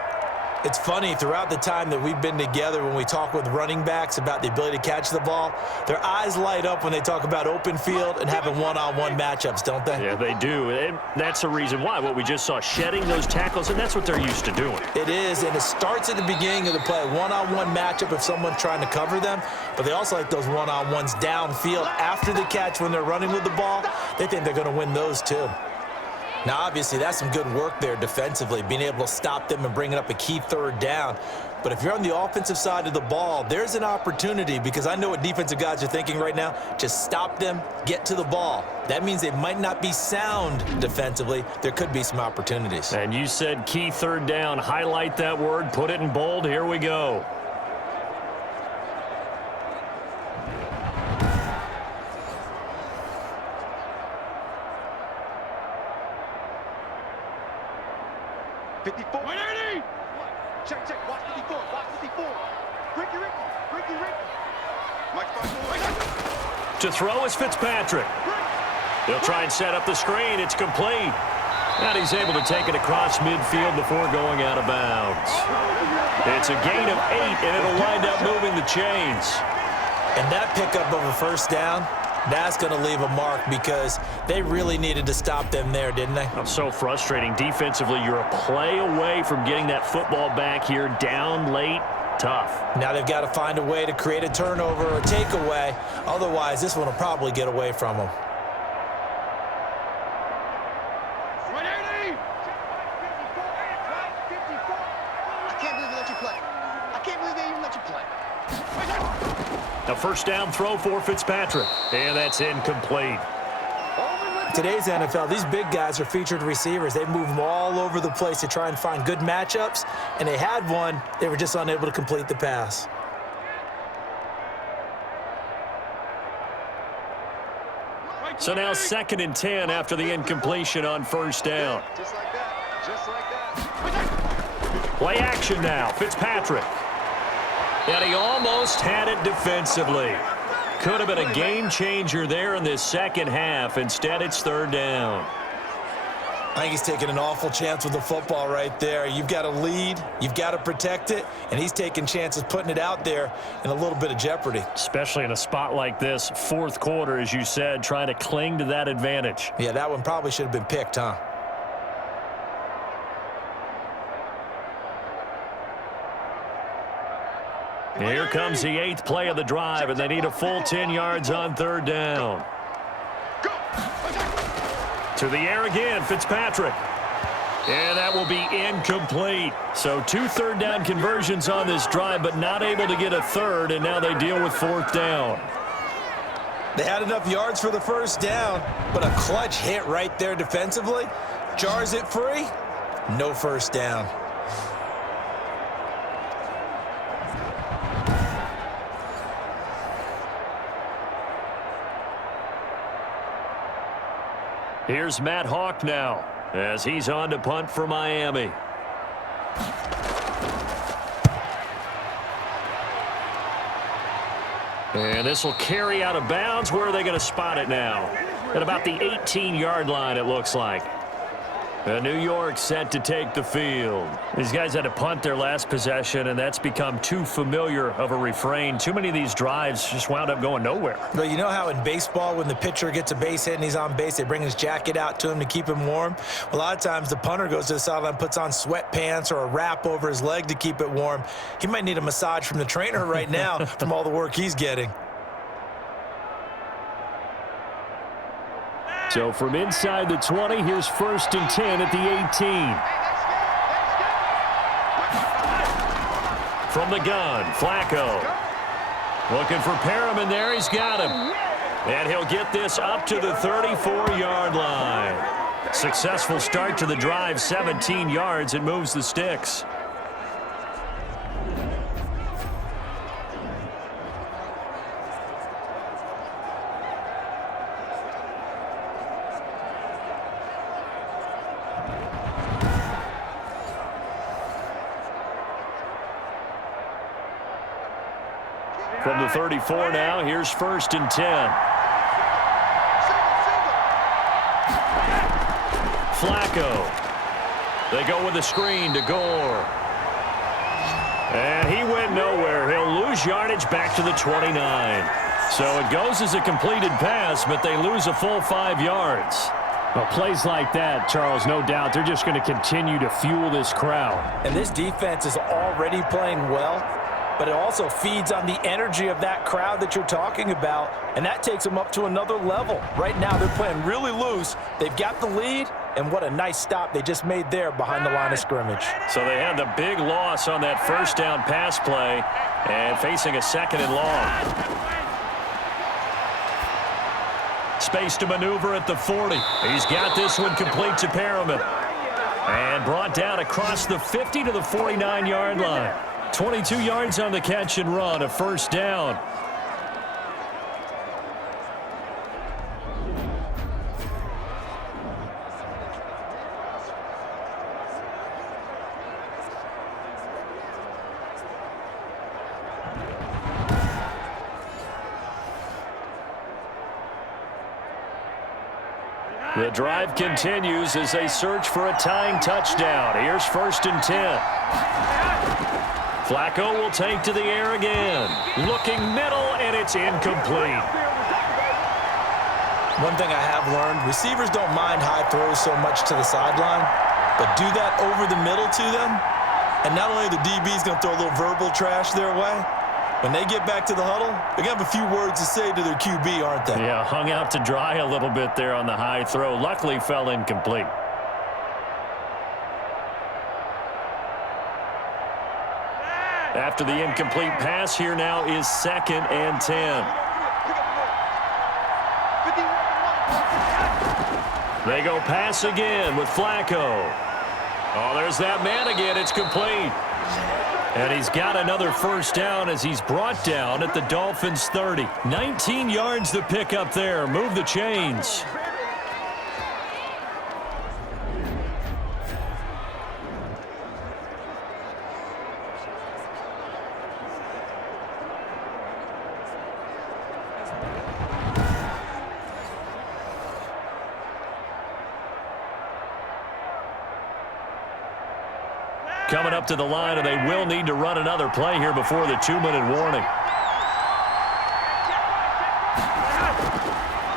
It's funny, throughout the time that we've been together, when we talk with running backs about the ability to catch the ball, their eyes light up when they talk about open field and having one-on-one matchups, don't they? Yeah, they do. And that's the reason why. What we just saw, shedding those tackles, and that's what they're used to doing. It is, and it starts at the beginning of the play. One-on-one matchup if someone's trying to cover them, but they also like those one-on-ones downfield after the catch when they're running with the ball. They think they're going to win those too. Now, obviously, that's some good work there defensively, being able to stop them and bringing up a key 3rd down. But if you're on the offensive side of the ball, there's an opportunity, because I know what defensive guys are thinking right now. Just stop them, get to the ball. That means they might not be sound defensively. There could be some opportunities. And you said key 3rd down. Highlight that word, put it in bold. Here we go. Check, check. Watch 54. Watch 54. Ricky. Mike, to throw is Fitzpatrick. He'll try and set up the screen. It's complete. And he's able to take it across midfield before going out of bounds. It's a gain of 8, and it'll wind up moving the chains. And that pickup of a first down, that's going to leave a mark, because they really needed to stop them there, didn't they? Oh, so frustrating. Defensively, you're a play away from getting that football back here. Down late, tough. Now they've got to find a way to create a turnover or a takeaway. Otherwise, this one will probably get away from them. A first down throw for Fitzpatrick, and that's incomplete. Today's NFL, these big guys are featured receivers. They move them all over the place to try and find good matchups, and they had one. They were just unable to complete the pass. So now 2nd and 10 after the incompletion on first down. Just like that. Just like that. Play action now. Fitzpatrick. And he almost had it defensively. Could have been a game changer there in this second half. Instead, it's 3rd down. I think he's taking an awful chance with the football right there. You've got to lead, you've got to protect it, and he's taking chances putting it out there in a little bit of jeopardy. Especially in a spot like this, 4th quarter, as you said, trying to cling to that advantage. Yeah, that one probably should have been picked, huh? Here comes the 8th play of the drive, and they need a full 10 yards on 3rd down. To the air again, Fitzpatrick. And that will be incomplete. So 2 3rd down conversions on this drive, but not able to get a 3rd, and now they deal with 4th down. They had enough yards for the first down, but a clutch hit right there defensively. Jars it free. No first down. Here's Matt Hawk now as he's on to punt for Miami. And this will carry out of bounds. Where are they going to spot it now? At about the 18-yard line, it looks like. New York set to take the field. These guys had to punt their last possession, and that's become too familiar of a refrain. Too many of these drives just wound up going nowhere. But you know how in baseball, when the pitcher gets a base hit and he's on base, they bring his jacket out to him to keep him warm? A lot of times the punter goes to the sideline, puts on sweatpants or a wrap over his leg to keep it warm. He might need a massage from the trainer right now from all the work he's getting. So from inside the 20, here's 1st and 10 at the 18. From the gun, Flacco. Looking for Perriman there. He's got him. And he'll get this up to the 34-yard line. Successful start to the drive, 17 yards. It moves the sticks. From the 34 now, here's 1st and 10. Flacco. They go with a screen to Gore. And he went nowhere. He'll lose yardage back to the 29. So it goes as a completed pass, but they lose a full 5 yards. Well, plays like that, Charles, no doubt, they're just going to continue to fuel this crowd. And this defense is already playing well, but it also feeds on the energy of that crowd that you're talking about, and that takes them up to another level. Right now, they're playing really loose. They've got the lead, and what a nice stop they just made there behind the line of scrimmage. So they had the big loss on that first down pass play and facing a 2nd and long. Space to maneuver at the 40. He's got this one complete to Perriman. And brought down across the 50 to the 49-yard line. 22 yards on the catch and run, a 1st down. The drive continues as they search for a tying touchdown. Here's 1st and 10. Flacco will take to the air again. Looking middle, and it's incomplete. One thing I have learned, receivers don't mind high throws so much to the sideline, but do that over the middle to them, and not only are the DBs going to throw a little verbal trash their way, when they get back to the huddle, they're going to have a few words to say to their QB, aren't they? Yeah, hung out to dry a little bit there on the high throw. Luckily fell incomplete. After the incomplete pass, here now is 2nd and 10. They go pass again with Flacco. Oh, there's that man again. It's complete. And he's got another 1st down as he's brought down at the Dolphins' 30. 19 yards to pick up there. Move the chains. Coming up to the line, and they will need to run another play here before the 2-minute warning.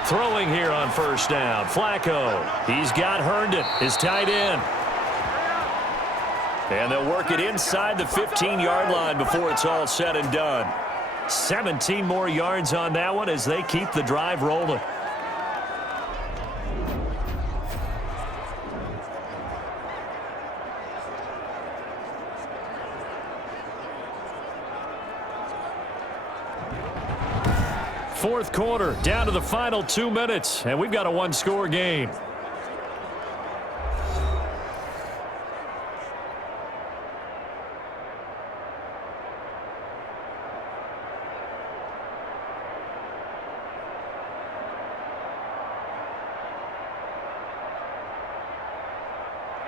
Throwing here on 1st down, Flacco. He's got Herndon, his tight end. And they'll work it inside the 15-yard line before it's all said and done. 17 more yards on that one as they keep the drive rolling. Fourth quarter, down to the final 2 minutes, and we've got a one-score game.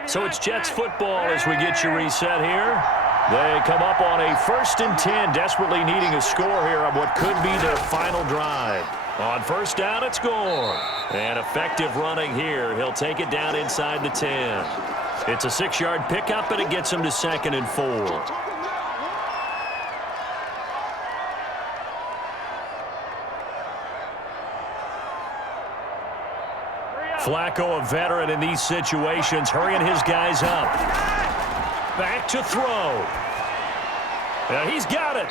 So it's Jets football as we get you reset here. They come up on a 1st and 10, desperately needing a score here on what could be their final drive. On first down, it's Gore. And effective running here. He'll take it down inside the 10. It's a 6-yard pickup, and it gets him to 2nd and 4. Flacco, a veteran in these situations, hurrying his guys up. Back to throw. And he's got it.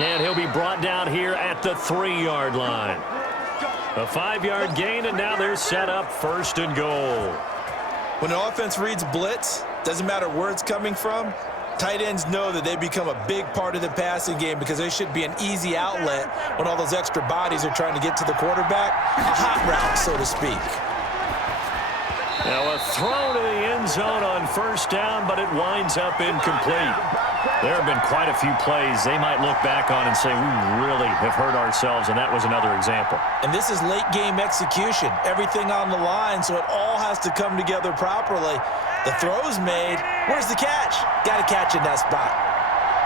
And he'll be brought down here at the 3-yard line. A 5-yard gain, and now they're set up 1st and goal. When an offense reads blitz, doesn't matter where it's coming from, tight ends know that they become a big part of the passing game because they should be an easy outlet when all those extra bodies are trying to get to the quarterback. A hot route, so to speak. Now a throw to the end zone on first down, but it winds up incomplete. There have been quite a few plays they might look back on and say, we really have hurt ourselves, and that was another example. And this is late game execution. Everything on the line, so it all has to come together properly. The throw's made. Where's the catch? Got to catch in that spot.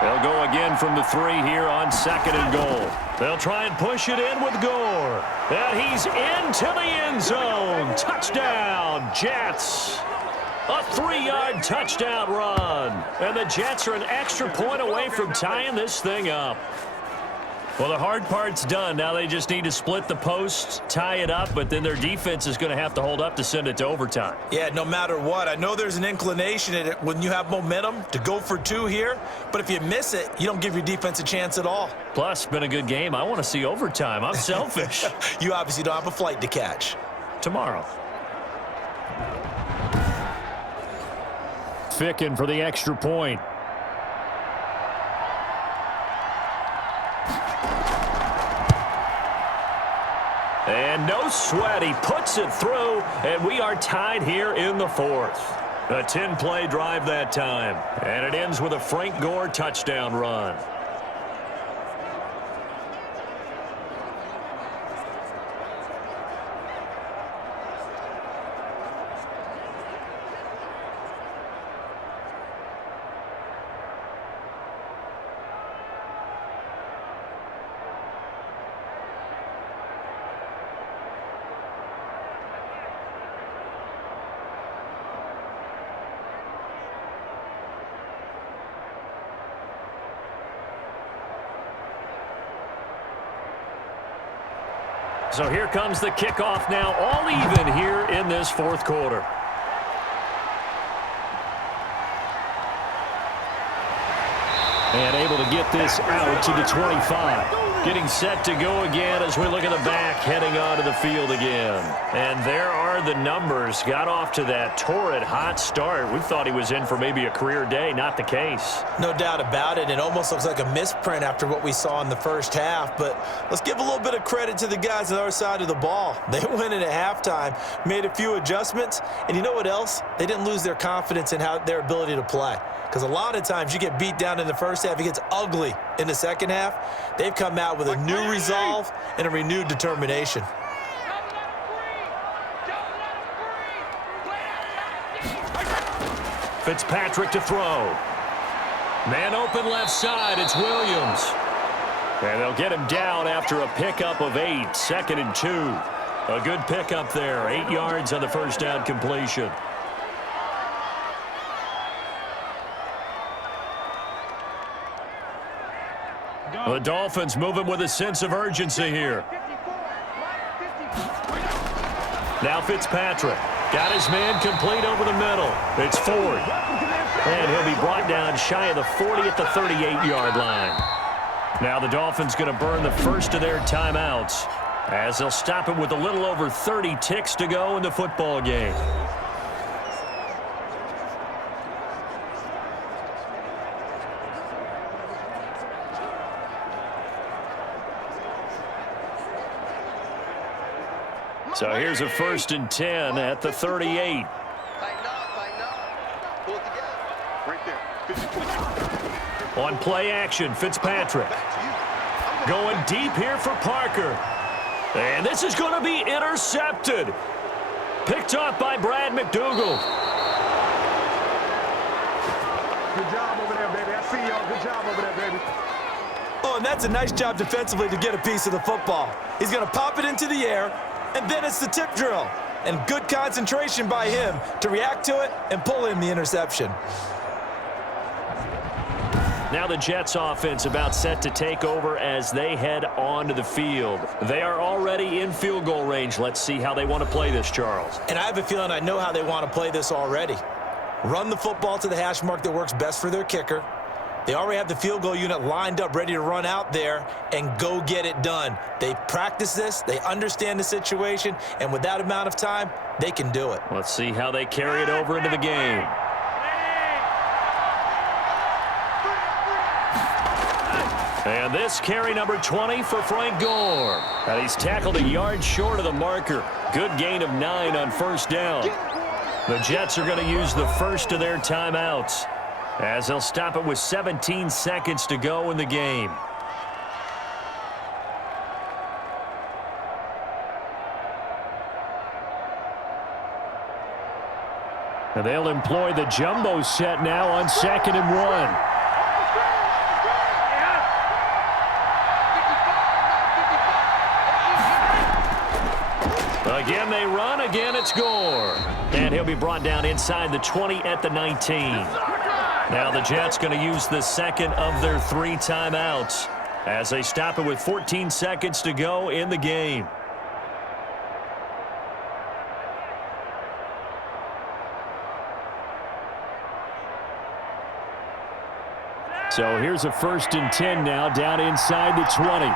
They'll go again from the 3 here on 2nd and goal. They'll try and push it in with Gore. And he's into the end zone. Touchdown, Jets. A 3-yard touchdown run. And the Jets are an extra point away from tying this thing up. Well, the hard part's done. Now they just need to split the post, tie it up, but then their defense is going to have to hold up to send it to overtime. Yeah, no matter what. I know there's an inclination in it when you have momentum to go for 2 here, but if you miss it, you don't give your defense a chance at all. Plus, been a good game. I want to see overtime. I'm selfish. You obviously don't have a flight to catch. Tomorrow. Ficken for the extra point. And no sweat. He puts it through, and we are tied here in the 4th. A 10-play drive that time. And it ends with a Frank Gore touchdown run. So here comes the kickoff now, all even here in this 4th quarter. And able to get this out to the 25. Getting set to go again as we look at the back, heading onto the field again. And there are the numbers. Got off to that torrid hot start. We thought he was in for maybe a career day. Not the case. No doubt about it. It almost looks like a misprint after what we saw in the first half. But let's give a little bit of credit to the guys on the other side of the ball. They went in at halftime, made a few adjustments. And you know what else? They didn't lose their confidence in their ability to play. Because a lot of times you get beat down in the first half, it gets ugly in the second half. They've come out with a new resolve and a renewed determination. Fitzpatrick to throw. Man open left side, it's Williams. And they'll get him down after a pickup of 8, 2nd and 2. A good pickup there, 8 yards on the first down completion. The Dolphins moving with a sense of urgency here. Now Fitzpatrick. Got his man complete over the middle. It's Ford. And he'll be brought down shy of the 40 at the 38-yard line. Now the Dolphins going to burn the first of their timeouts as they'll stop it with a little over 30 ticks to go in the football game. So here's a 1st and 10 at the 38. On play action, Fitzpatrick. Going deep here for Parker. And this is going to be intercepted. Picked off by Brad McDougal. Good job over there, baby. I see y'all. Good job over there, baby. Oh, and that's a nice job defensively to get a piece of the football. He's going to pop it into the air, and then it's the tip drill. And good concentration by him to react to it and pull in the interception. Now the Jets offense about set to take over as they head onto the field. They are already in field goal range. Let's see how they want to play this, Charles. And I have a feeling I know how they want to play this already. Run the football to the hash mark that works best for their kicker. They already have the field goal unit lined up, ready to run out there and go get it done. They practice this, they understand the situation, and with that amount of time, they can do it. Let's see how they carry it over into the game. And this carry number 20 for Frank Gore. And he's tackled a yard short of the marker. Good gain of 9 on first down. The Jets are going to use the first of their timeouts as they'll stop it with 17 seconds to go in the game. And they'll employ the jumbo set now on 2nd and 1. Again, they run. Again, it's Gore. And he'll be brought down inside the 20 at the 19. Now the Jets going to use the second of their 3 timeouts as they stop it with 14 seconds to go in the game. So here's a 1st and 10 now down inside the 20.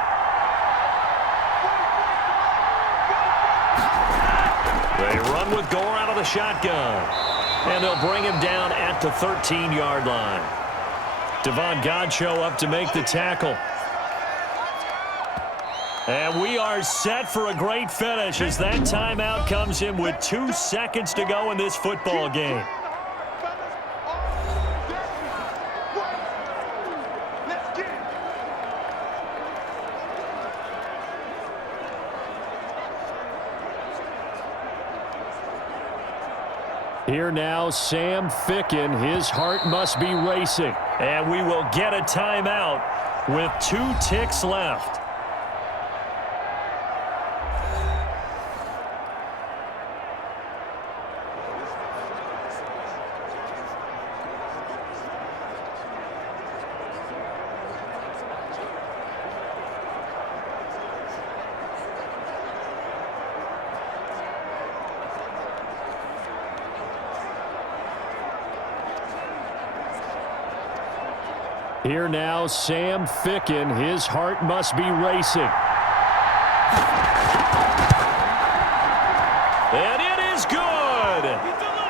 They run with Gore out of the shotgun. And they'll bring him down at the 13-yard line. Devon Godchaux up to make the tackle. And we are set for a great finish as that timeout comes in with 2 seconds to go in this football game. Here now, Sam Ficken. His heart must be racing. And we will get a timeout with 2 ticks left. Here now, Sam Ficken. His heart must be racing. And it is good.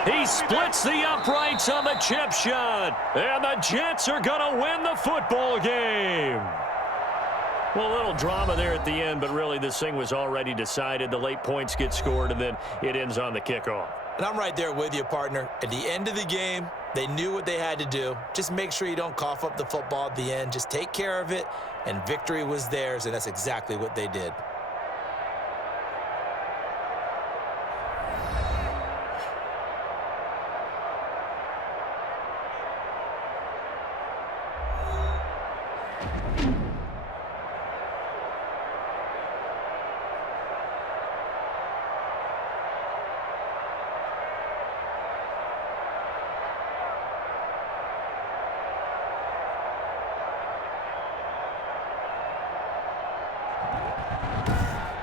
He splits the uprights on the chip shot. And the Jets are going to win the football game. Well, a little drama there at the end, but really this thing was already decided. The late points get scored, and then it ends on the kickoff. And I'm right there with you, partner. At the end of the game, they knew what they had to do. Just make sure you don't cough up the football at the end. Just take care of it, and victory was theirs, and that's exactly what they did.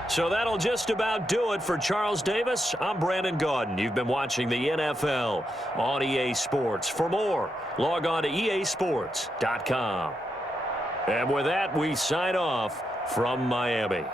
So that'll just about do it for Charles Davis. I'm Brandon Gaudin. You've been watching the NFL on EA Sports. For more, log on to easports.com. And with that, we sign off from Miami.